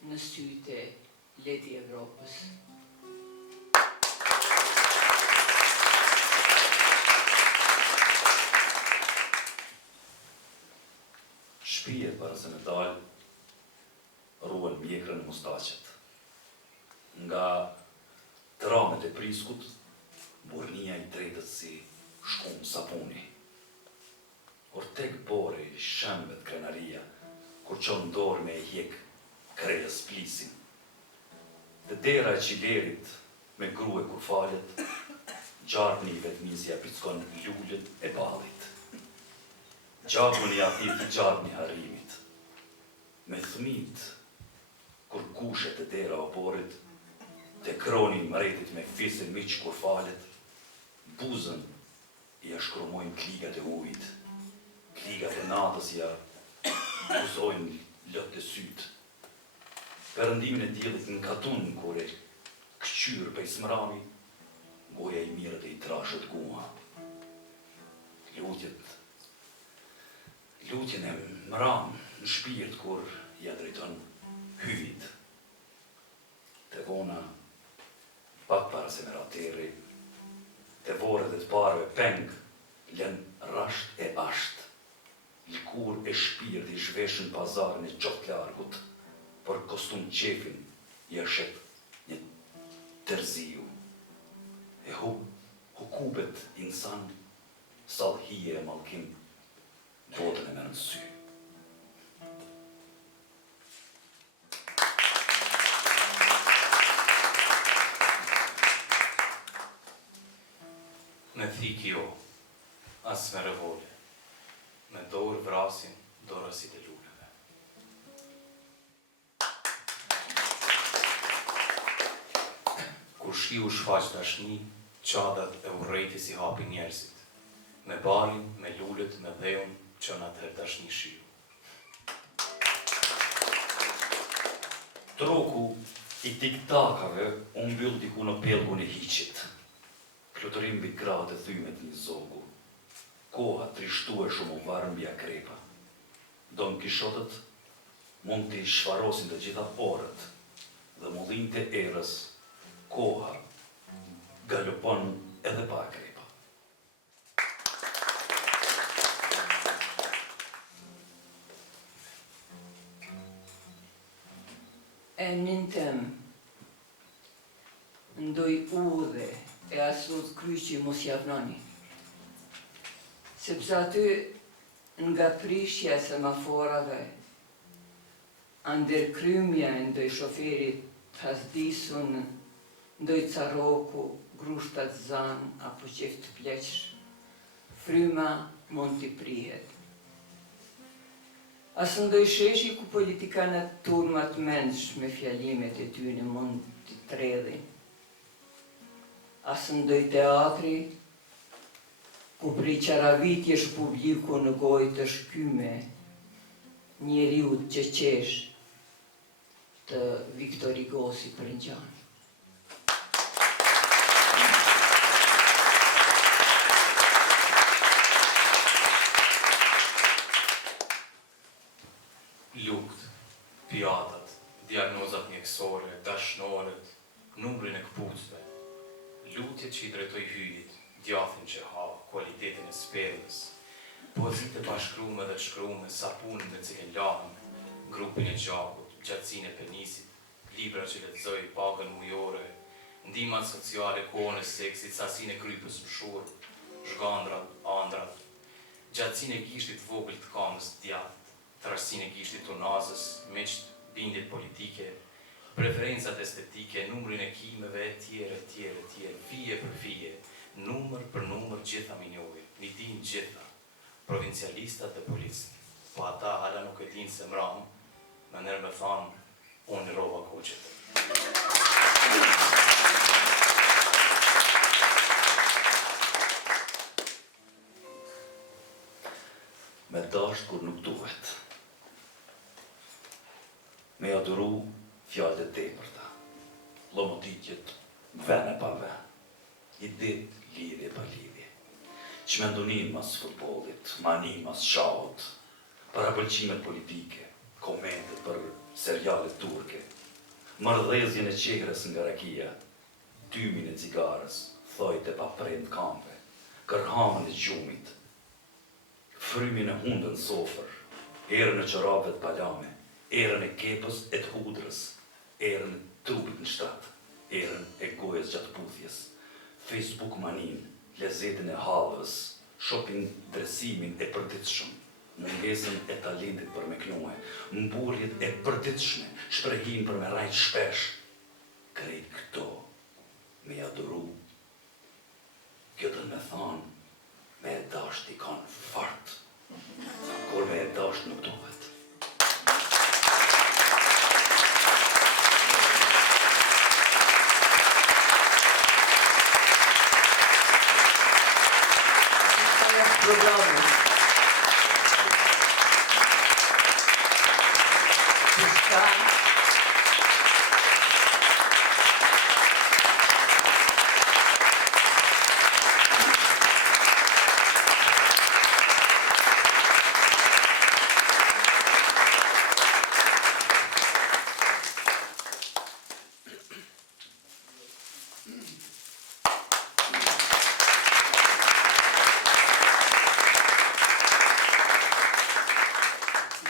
në sytë e Ledi Evropës. Shpijet para se me dalë, ruan mjekrën e mustaqet. Nga tramet e priskut, burnia i tretët si shkum sapuni. Or tek bore i shembet krenaria, kur qonë dorë me e hjek krejës plisin. Dhe dera e qilerit me grue kur falet, gjarpni i vetmisja pickon lullet e balit. Gjapuni atit i gjarpni harimit. Me thmit, kur gushet e dera o borit, te kronin mretit me fisin miq kur falet, buzën i ashkromojnë kligat e ujit. Kligat e natës ja buzojnë lët e syt. Perëndimin e diellit në katun kur e këqyr pej smrami, goja i mirët e i trashët gua. Lutjen e mram në shpirt kur ja drejton hyjit. Te vona, pak para se me rateri, te vorët e të parve peng, lën rasht e asht. Lkur e shpirt i zhveshën pazarën e gjotë largut, për kostum qefin i ashet një tërziu. E hukubet insan, sal hije e malkim, botën e merën sy. Në thik jo, as me revole, me dorë vrasin dorësit e luleve. Kur shiu shfaq dashni, qadat e urrejtis i hapin njerëzit, me barin, me lullet, me dheun, që në atër dashni shiu. Troku i tiktakave unë mbyll diku në pellgun e hiqit. Plotërim mbi gratë e thymet një zogu. Koha trishtu e shumë u varë mbi akrepa. Don Kishotët mund t'i shfarosin të gjitha orët dhe mullin të erës, koha galopon edhe pa akrepa. Emnin tem, ndoj udhe e asut kryqi mos javnoni. Sepse aty nga prishja e semaforave, ndërkrymja e ndoj shoferit hasdisun, ndoj caroku, grushtat zan apo qeft pleqsh, fryma mund t'i prihet. Asë ndoj sheshi ku politikanët turmat mendsh me fjalimet e tyne mund t'i tredhin. Asë ndoj teatri ku prej qaravitjesh publiku në gojë të shkyme, njeriut që qesh të Viktor Igosi për ngjanë. rozat mjekësore, dashnorët, numrin e këpucëve, lutjet që I drejtoj hyjit, djathin që ha, kualitetin e spellës, poezit e bashkrume dhe të shkrume, sapunin dhe cilin lahëm, grupin e gjakut, gjatësin e penisit, libra që lexoj, pagën mujore, ndimat sociale, kohën e seksit, sasin e krypës mshur, zhgandrat, andrat, gjatësin e gishtit vogël të kamës djatë, trashësin e gishtit të nazës, meqt bindjet politike, preferencat estetike, numrin e kimeve, etjere, fije për fije, numër për numër gjitha minjohi, një din gjitha, provincialistat dhe policët, po ata hala nuk e din se mram, me nërë me thanë, unë rova koqet. Me dasht kur nuk duhet. Me adhuru fjalët e tepërta, lomotitjet vene pa ven, I dit lidhje pa lidhje, çmendunin mas futbollit, manin mas shahut, parapëlqimet politike, komentet për serialet turke, mardhezjen e qehrës nga rakia, tymin e cigarës, thojt e paprind kampe, kërhamën e gjumit, frymin e hundën sofër, erën e çorapëve të palame, erën e kepës e të hudrës, erën e trupit në shtatë, erën e gojës gjatë puthjes, Facebook manin, lezetin e hallës, shopping dresimin e përditshëm, mungesën e talentit për me knohe, mburjet e përditshme, shprehim për me rajt shpesh, krejt këto me adhuru. Kjo të me thanë, me e dasht I kanë fart, kur me e dasht nuk duhet. Programy.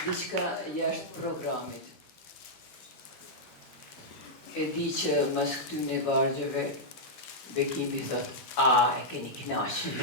Diçka jashtë programit. E di që mas këtyne vargjeve Bekimi thot, a, e keni knaqë.